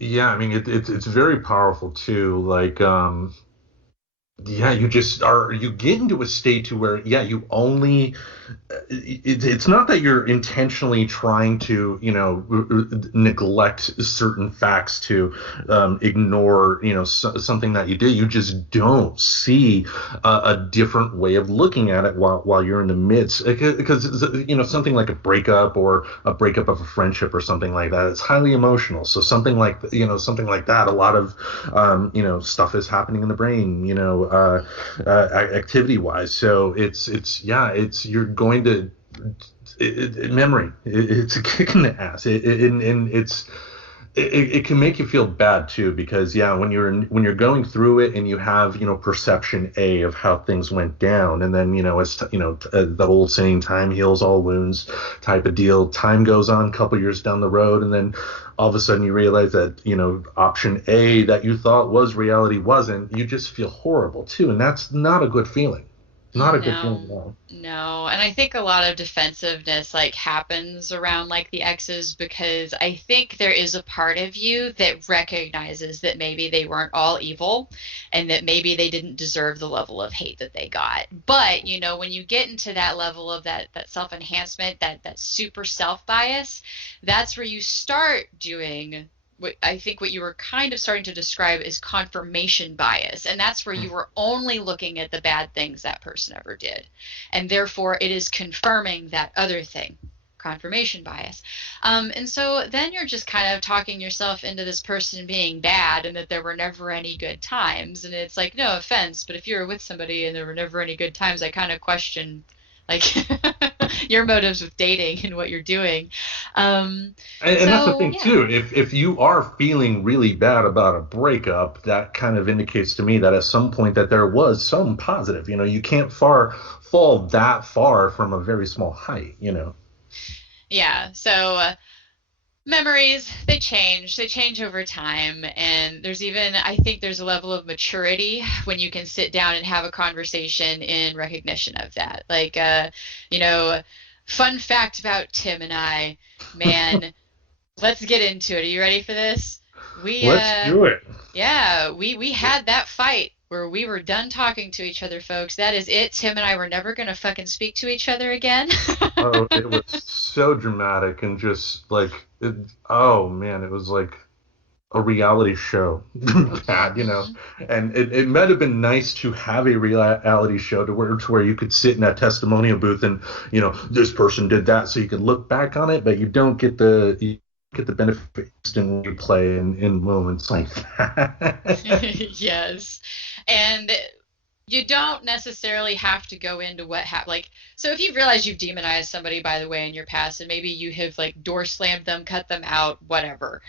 Yeah, I mean, it's very powerful too. Like, yeah, you just are, you get into a state to where, yeah, you only, it's not that you're intentionally trying to, neglect certain facts to ignore, something that you did. You just don't see a different way of looking at it while you're in the midst. Because, something like a breakup or a breakup of a friendship or something like that, it's highly emotional. So something like that, a lot of, stuff is happening in the brain, activity wise. So you're going to memory. It's a kick in the ass. And it's it can make you feel bad too, because yeah, when you're going through it and you have, perception A of how things went down, and then, the old saying, time heals all wounds type of deal. Time goes on a couple years down the road, and then all of a sudden you realize that, option A that you thought was reality wasn't. You just feel horrible too, and that's not a good feeling. Not a good feeling No, at all. no. And I think a lot of defensiveness like happens around like the exes because I think there is a part of you that recognizes that maybe they weren't all evil and that maybe they didn't deserve the level of hate that they got. But, when you get into that level of that self-enhancement, that super self-bias, that's where you start doing what I think what you were kind of starting to describe is confirmation bias. And that's where you were only looking at the bad things that person ever did. And therefore, it is confirming that other thing, confirmation bias. And so then you're just kind of talking yourself into this person being bad and that there were never any good times. And it's like, no offense, but if you were with somebody and there were never any good times, I kind of question like your motives with dating and what you're doing. And that's the So thing yeah. too. If you are feeling really bad about a breakup, that kind of indicates to me that at some point that there was some positive. You can't fall that far from a very small height. Yeah. So memories, they change over time. And there's even, I think there's a level of maturity when you can sit down and have a conversation in recognition of that. Like, you know, fun fact about Tim and I, man, let's get into it. Are you ready for this? We, Let's do it. yeah, we had that fight where we were done talking to each other, folks. That is it. Tim and I were never gonna fucking speak to each other again. Oh, it was so dramatic and just like, oh man, it was like a reality show bad. Hmm. And it might have been nice to have a reality show to where you could sit in that testimonial booth and this person did that, so you can look back on it, but you get the benefit in replay in moments like that. Yes. And you don't necessarily have to go into what happened. Like, so if you realize you've demonized somebody, by the way, in your past, and maybe you have like door slammed them, cut them out, whatever.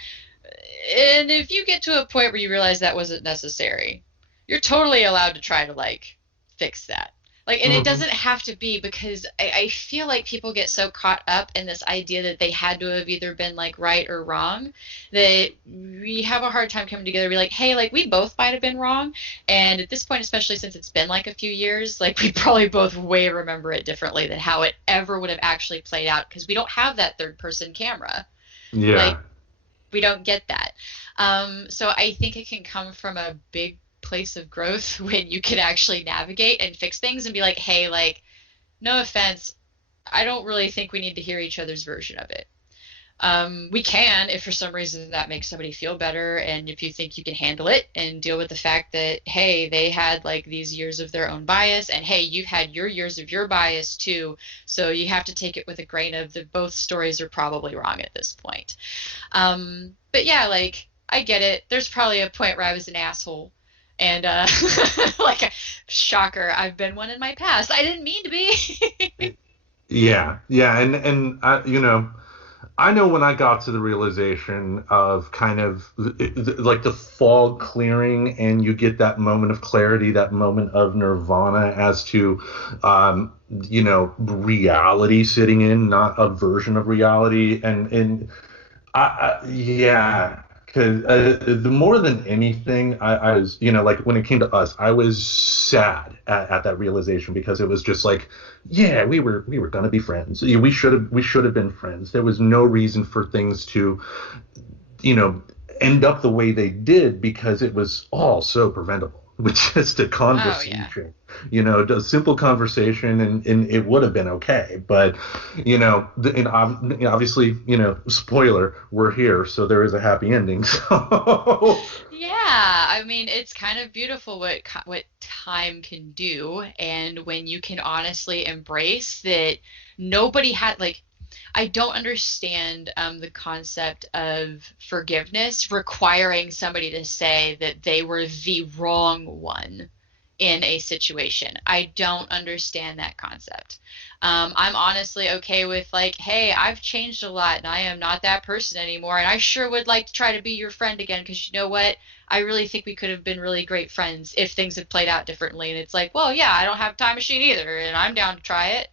And if you get to a point where you realize that wasn't necessary, you're totally allowed to try to like fix that. Like, and it Hmm. doesn't have to be because I feel like people get so caught up in this idea that they had to have either been like right or wrong that we have a hard time coming together and be like, hey, like we both might have been wrong. And at this point, especially since it's been like a few years, like we probably both way remember it differently than how it ever would have actually played out because we don't have that third person camera. Like, Yeah. we don't get that. So I think it can come from a big place of growth when you can actually navigate and fix things and be like, hey, like, no offense, I don't really think we need to hear each other's version of it. We can, if for some reason that makes somebody feel better, and if you think you can handle it and deal with the fact that, hey, they had like these years of their own bias, and hey, you've had your years of your bias too, so you have to take it with a grain of that both stories are probably wrong at this point. But yeah, like, I get it. There's probably a point where I was an asshole. And like a shocker, I've been one in my past. I didn't mean to be. Yeah, yeah, and I know when I got to the realization of kind of like the fog clearing, and you get that moment of clarity, that moment of nirvana as to, reality sitting in, not a version of reality, and yeah, because the more than anything, I was, like when it came to us, I was sad at that realization, because it was just like, yeah, we were gonna be friends. Yeah, we should have been friends. There was no reason for things to, you know, end up the way they did, because it was all so preventable with just a Oh yeah. conversation, a simple conversation, and it would have been okay. But, obviously, spoiler, we're here, so there is a happy ending. So, Yeah, I mean, it's kind of beautiful what time can do, and when you can honestly embrace that nobody had like I don't understand the concept of forgiveness requiring somebody to say that they were the wrong one in a situation. I don't understand that concept. I'm honestly okay with like, hey, I've changed a lot and I am not that person anymore. And I sure would like to try to be your friend again because you know what? I really think we could have been really great friends if things had played out differently. And it's like, well, yeah, I don't have a time machine either, and I'm down to try it.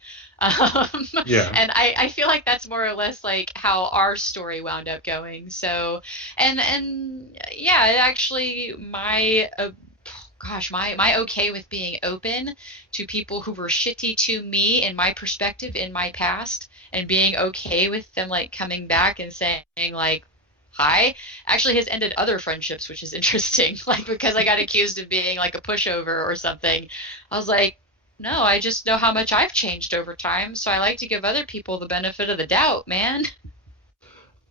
Yeah. And I feel like that's more or less like how our story wound up going. So, and yeah, it actually my gosh, my okay with being open to people who were shitty to me in my perspective in my past, and being okay with them like coming back and saying like hi actually has ended other friendships, which is interesting. Like because I got accused of being like a pushover or something, I was like, no, I just know how much I've changed over time, so I like to give other people the benefit of the doubt, man.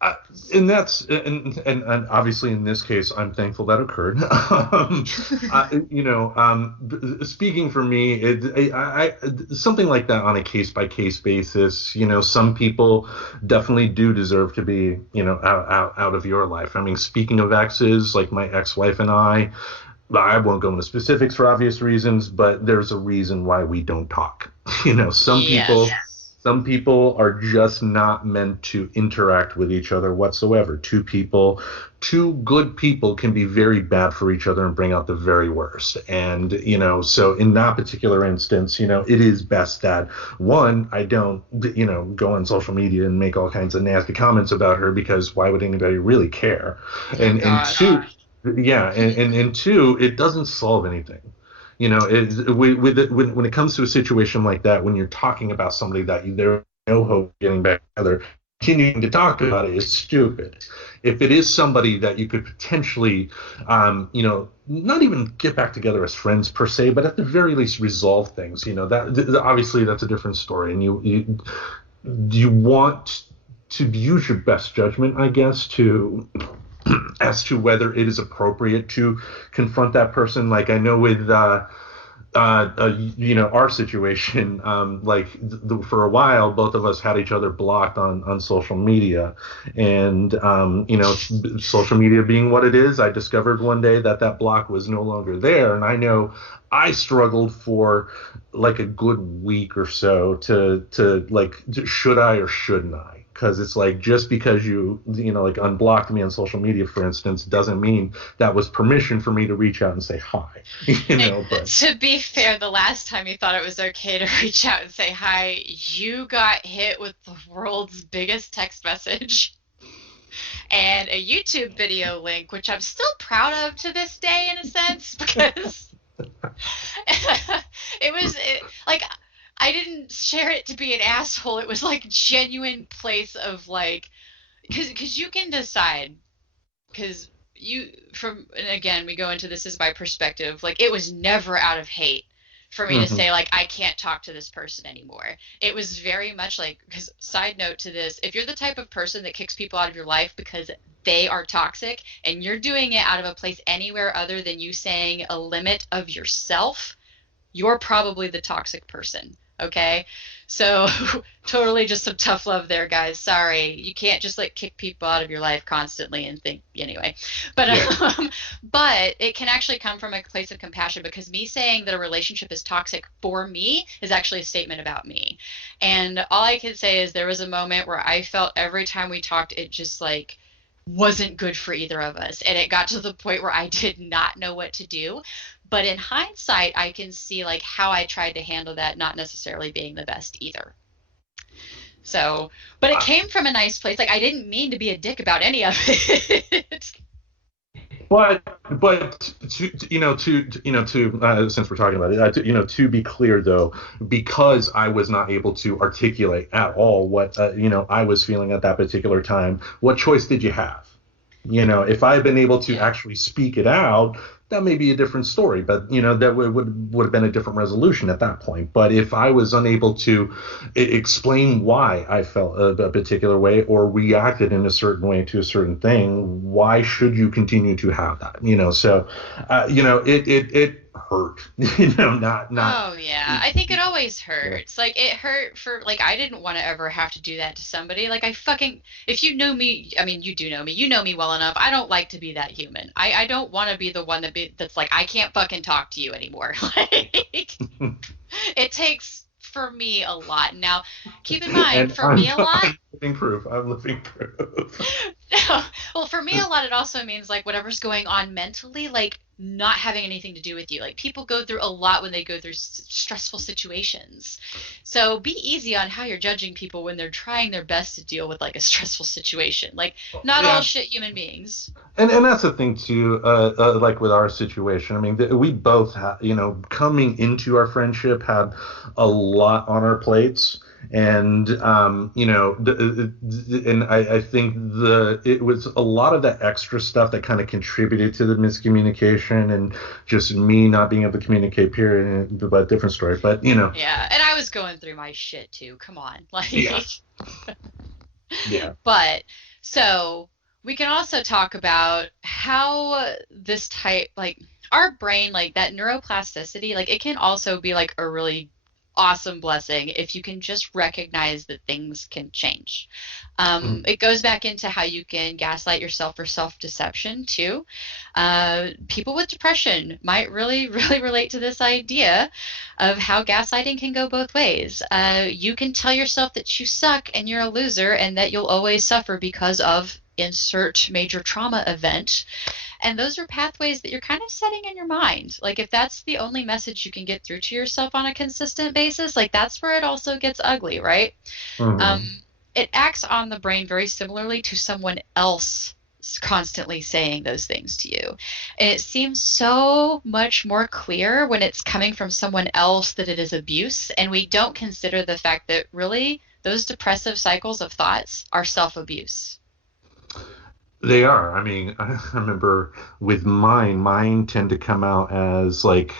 Uh, and that's and obviously in this case I'm thankful that occurred. Speaking for me, something like that on a case by case basis, some people definitely do deserve to be out of your life. I mean, speaking of exes, like my ex-wife and I won't go into specifics for obvious reasons, but there's a reason why we don't talk. Some people Yes. some people are just not meant to interact with each other whatsoever. Two good people can be very bad for each other and bring out the very worst. And, so in that particular instance, it is best that one, I don't, go on social media and make all kinds of nasty comments about her, because why would anybody really care? Oh And gosh. two, yeah, and two, it doesn't solve anything. When it comes to a situation like that, when you're talking about somebody that there's no hope of getting back together, continuing to talk about it is stupid. If it is somebody that you could potentially, not even get back together as friends per se, but at the very least resolve things, that obviously that's a different story, and you want to use your best judgment, I guess, to as to whether it is appropriate to confront that person. Like I know with our situation, for a while, both of us had each other blocked on social media, and social media being what it is, I discovered one day that block was no longer there, and I know I struggled for like a good week or so to like, should I or shouldn't I? Because it's like, just because like unblocked me on social media, for instance, doesn't mean that was permission for me to reach out and say hi. But To be fair, the last time you thought it was okay to reach out and say hi, you got hit with the world's biggest text message and a YouTube video link, which I'm still proud of to this day in a sense, because like I didn't share it to be an asshole. It was like genuine place of like, because you can decide, because and again, we go into this as my perspective, like it was never out of hate for me to say like, I can't talk to this person anymore. It was very much like, because side note to this, if you're the type of person that kicks people out of your life because they are toxic, and you're doing it out of a place anywhere other than you saying a limit of yourself, you're probably the toxic person. Okay, so totally just some tough love there, guys. Sorry, you can't just like kick people out of your life constantly and think anyway. But yeah. but it can actually come from a place of compassion, because me saying that a relationship is toxic for me is actually a statement about me. And all I can say is there was a moment where I felt every time we talked, it just like wasn't good for either of us, and it got to the point where I did not know what to do. But in hindsight, I can see like how I tried to handle that not necessarily being the best either. So, but it came from a nice place. Like I didn't mean to be a dick about any of it. But since we're talking about it, to be clear though, because I was not able to articulate at all what I was feeling at that particular time, what choice did you have? If I had been able to actually speak it out, that may be a different story, but that would have been a different resolution at that point. But if I was unable to explain why I felt a particular way or reacted in a certain way to a certain thing, why should you continue to have that? So it hurt, not. Oh yeah, I think it always hurts. Like it hurt for like I didn't want to ever have to do that to somebody. Like I fucking if you know me, I mean you do know me. You know me well enough. I don't like to be that human. I don't want to be the one that's like I can't fucking talk to you anymore. Like it takes for me a lot. Now, keep in mind And for me a lot. I'm living proof. I'm living proof. Well, for me, a lot, it also means like whatever's going on mentally, like not having anything to do with you. Like people go through a lot when they go through stressful situations. So be easy on how you're judging people when they're trying their best to deal with like a stressful situation. Like not all shit human beings. And that's the thing too, like with our situation. I mean, we both have, coming into our friendship had a lot on our plates, and and I think it was a lot of that extra stuff that kind of contributed to the miscommunication and just me not being able to communicate. Period. But different story. But Yeah, and I was going through my shit too. Come on, like. Yeah. Yeah. But so. We can also talk about how this type, like our brain, like that neuroplasticity, like it can also be like a really awesome blessing if you can just recognize that things can change. It goes back into how you can gaslight yourself for self-deception too. People with depression might really, really relate to this idea of how gaslighting can go both ways. You can tell yourself that you suck and you're a loser and that you'll always suffer because of insert major trauma event. And those are pathways that you're kind of setting in your mind. Like if that's the only message you can get through to yourself on a consistent basis, like that's where it also gets ugly, right? Mm-hmm. It acts on the brain very similarly to someone else constantly saying those things to you. And it seems so much more clear when it's coming from someone else that it is abuse. And we don't consider the fact that really those depressive cycles of thoughts are self-abuse. They are. I mean, I remember with mine tend to come out as like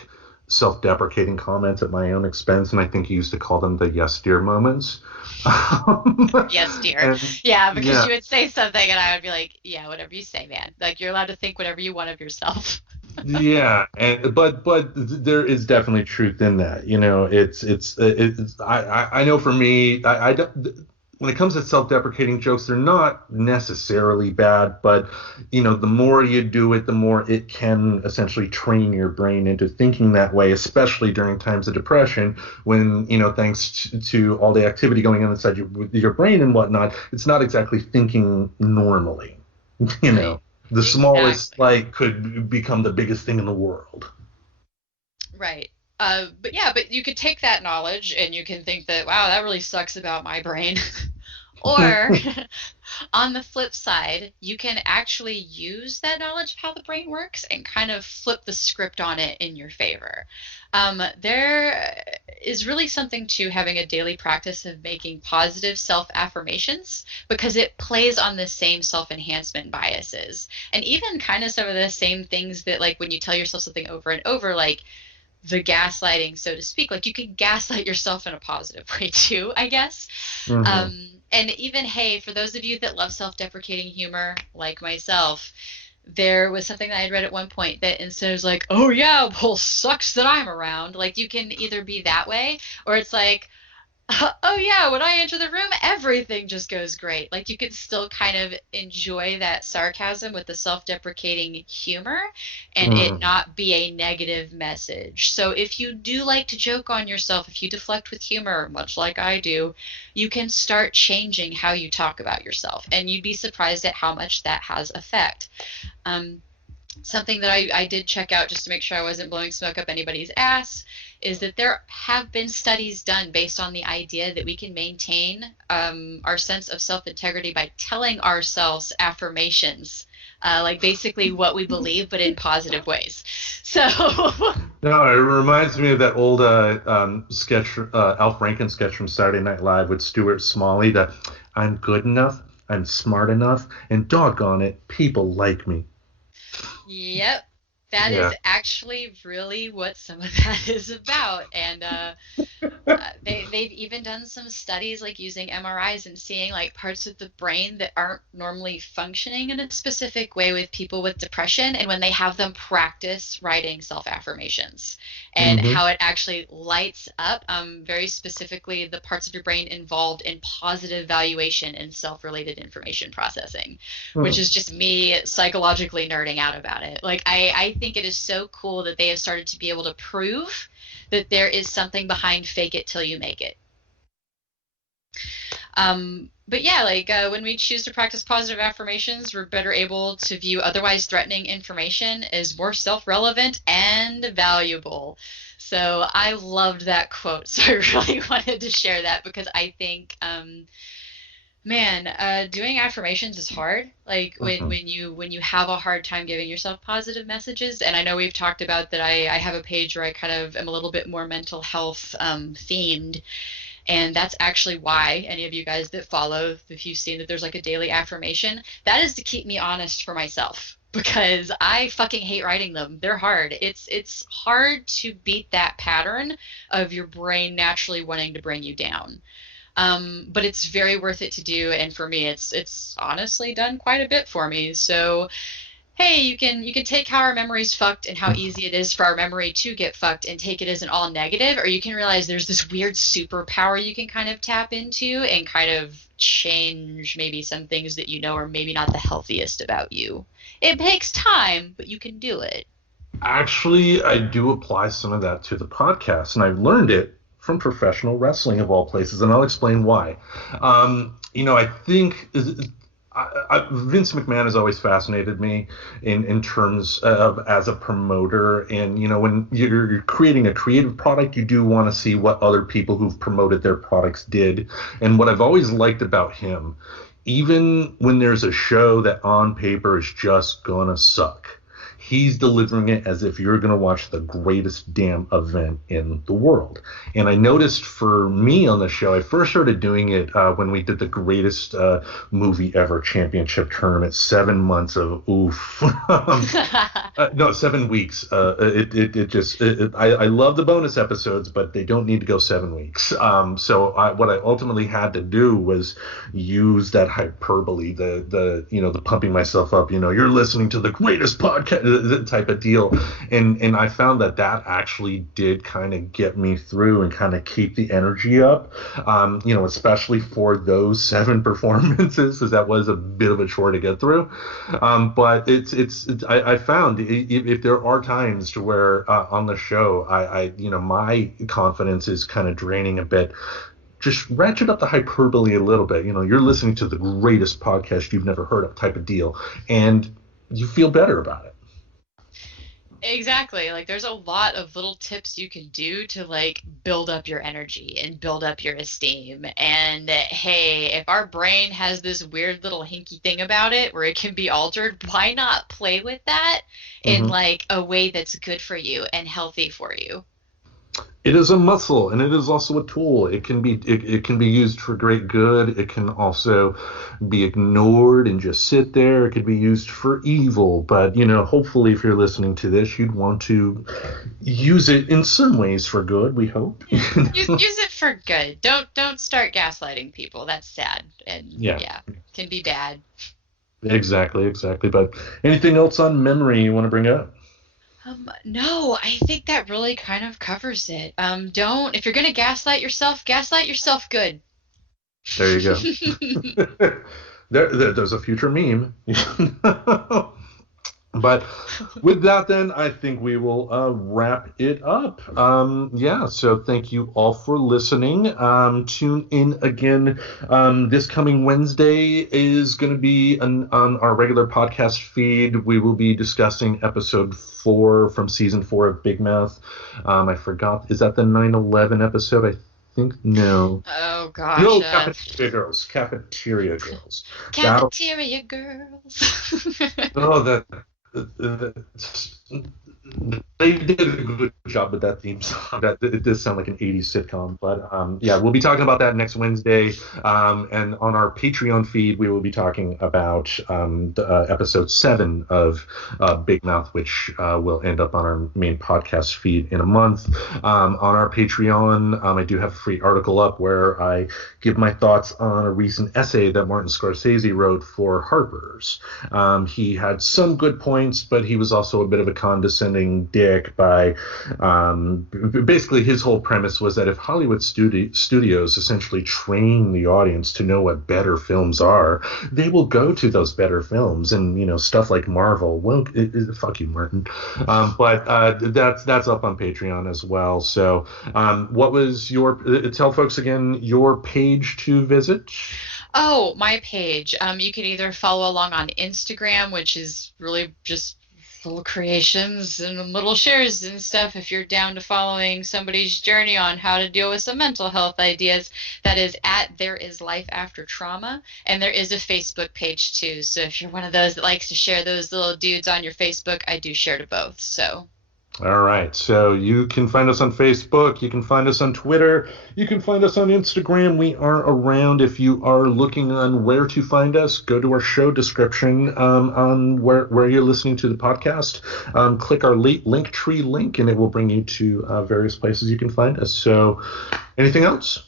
self-deprecating comments at my own expense, and I think you used to call them the yes dear moments. Yes dear. Yeah, because you would say something and I would be like, yeah, whatever you say, man. Like you're allowed to think whatever you want of yourself. Yeah, but there is definitely truth in that. I know for me, I don't. When it comes to self-deprecating jokes, they're not necessarily bad, but the more you do it, the more it can essentially train your brain into thinking that way, especially during times of depression when, thanks to all the activity going on inside your brain and whatnot, it's not exactly thinking normally. The smallest like could become the biggest thing in the world. Right. But you could take that knowledge and you can think that, wow, that really sucks about my brain. Or on the flip side, you can actually use that knowledge of how the brain works and kind of flip the script on it in your favor. There is really something to having a daily practice of making positive self-affirmations because it plays on the same self-enhancement biases. And even kind of some of the same things that like when you tell yourself something over and over, like the gaslighting, so to speak, like you can gaslight yourself in a positive way too, I guess. Mm-hmm. And even, hey, for those of you that love self-deprecating humor, like myself, there was something that I had read at one point that instead of like, oh yeah, well, sucks that I'm around, like you can either be that way or it's like, oh yeah, when I enter the room, everything just goes great. Like you could still kind of enjoy that sarcasm with the self-deprecating humor and it not be a negative message. So if you do like to joke on yourself, if you deflect with humor, much like I do, you can start changing how you talk about yourself. And you'd be surprised at how much that has effect. Something that I did check out just to make sure I wasn't blowing smoke up anybody's ass is that there have been studies done based on the idea that we can maintain our sense of self-integrity by telling ourselves affirmations, like basically what we believe, but in positive ways. So. No, it reminds me of that old sketch, Al Franken sketch from Saturday Night Live with Stuart Smalley, that I'm good enough, I'm smart enough, and doggone it, people like me. Yep. That is actually really what some of that is about. And they they've even done some studies like using MRIs and seeing like parts of the brain that aren't normally functioning in a specific way with people with depression, and when they have them practice writing self-affirmations and how it actually lights up very specifically the parts of your brain involved in positive valuation and self-related information processing, which is just me psychologically nerding out about it. Like I think it is so cool that they have started to be able to prove that there is something behind fake it till you make it. But yeah, like when we choose to practice positive affirmations, we're better able to view otherwise threatening information as more self-relevant and valuable. So I loved that quote. So I really wanted to share that because I think, doing affirmations is hard. Like when you have a hard time giving yourself positive messages, and I know we've talked about that. I have a page where I kind of am a little bit more mental health themed. And that's actually why any of you guys that follow, if you've seen that there's like a daily affirmation, that is to keep me honest for myself, because I fucking hate writing them. They're hard. It's hard to beat that pattern of your brain naturally wanting to bring you down. But it's very worth it to do. And for me, it's honestly done quite a bit for me. So hey, you can take how our memory's fucked and how easy it is for our memory to get fucked and take it as an all negative, or you can realize there's this weird superpower you can kind of tap into and kind of change maybe some things that you know are maybe not the healthiest about you. It takes time, but you can do it. Actually, I do apply some of that to the podcast, and I've learned it from professional wrestling of all places, and I'll explain why. I think Vince McMahon has always fascinated me in terms of as a promoter. And, when you're creating a creative product, you do want to see what other people who've promoted their products did. And what I've always liked about him, even when there's a show that on paper is just gonna suck, he's delivering it as if you're going to watch the greatest damn event in the world. And I noticed for me on the show, I first started doing it when we did the greatest movie ever championship tournament, 7 months of oof. No, 7 weeks. I love the bonus episodes, but they don't need to go 7 weeks. So what I ultimately had to do was use that hyperbole, the pumping myself up, you're listening to the greatest podcast type of deal, and I found that actually did kind of get me through and kind of keep the energy up, especially for those 7 performances, because that was a bit of a chore to get through. But I found if there are times to where on the show my confidence is kind of draining a bit, just ratchet up the hyperbole a little bit. You're listening to the greatest podcast you've never heard of type of deal, and you feel better about it. Exactly. Like there's a lot of little tips you can do to like build up your energy and build up your esteem. And hey, if our brain has this weird little hinky thing about it where it can be altered, why not play with that in like a way that's good for you and healthy for you? It is a muscle, and it is also a tool. It can be used for great good. It can also be ignored and just sit there. It could be used for evil. But hopefully, if you're listening to this, you'd want to use it in some ways for good. We hope. Use it for good. Don't start gaslighting people. That's sad, and yeah, can be bad. Exactly. But anything else on memory you want to bring up? No, I think that really kind of covers it. If you're going to gaslight yourself good. There you go. There's a future meme. But with that, then, I think we will wrap it up. So thank you all for listening. Tune in again. This coming Wednesday is going to be on our regular podcast feed. We will be discussing episode 4 from season 4 of Big Mouth. I forgot. Is that the 9/11 episode? I think no. Oh gosh. No, Cafeteria Girls. Cafeteria Girls. Cafeteria Girls. Oh, that They did a good job with that theme song. That it does sound like an '80s sitcom, but yeah, we'll be talking about that next Wednesday. And on our Patreon feed, we will be talking about episode 7 of Big Mouth, which will end up on our main podcast feed in a month. On our Patreon, I do have a free article up where I give my thoughts on a recent essay that Martin Scorsese wrote for Harper's. He had some good points, but he was also a bit of a condescending dick by basically his whole premise was that if Hollywood studios essentially train the audience to know what better films are, they will go to those better films. And stuff like Marvel, well, fuck you, Martin. But that's up on Patreon as well. So what was tell folks again your page to visit? Oh, my page. You can either follow along on Instagram, which is really just little creations and little shares and stuff if you're down to following somebody's journey on how to deal with some mental health ideas. That is at There Is Life After Trauma. And there is a Facebook page too. So if you're one of those that likes to share those little dudes on your Facebook, I do share to both. So all right, so you can find us on Facebook, you can find us on Twitter, you can find us on Instagram. We are around. If you are looking on where to find us, go to our show description on where you're listening to the podcast. Click our Linktree link, and it will bring you to various places you can find us. So anything else?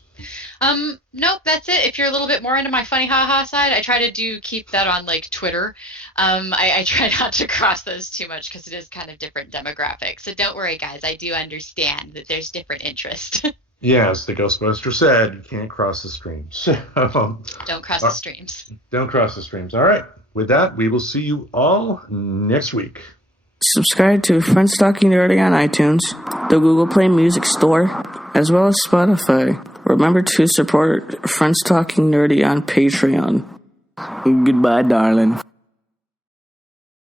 Nope, that's it. If you're a little bit more into my funny haha side, I try to keep that on like Twitter. I try not to cross those too much because it is kind of different demographics. So don't worry, guys. I do understand that there's different interests. Yeah, as the Ghostbuster said, you can't cross the streams. Don't cross the streams. Don't cross the streams. All right. With that, we will see you all next week. Subscribe to Friends Talking Nerdy on iTunes, the Google Play Music Store, as well as Spotify. Remember to support Friends Talking Nerdy on Patreon. Goodbye, darling.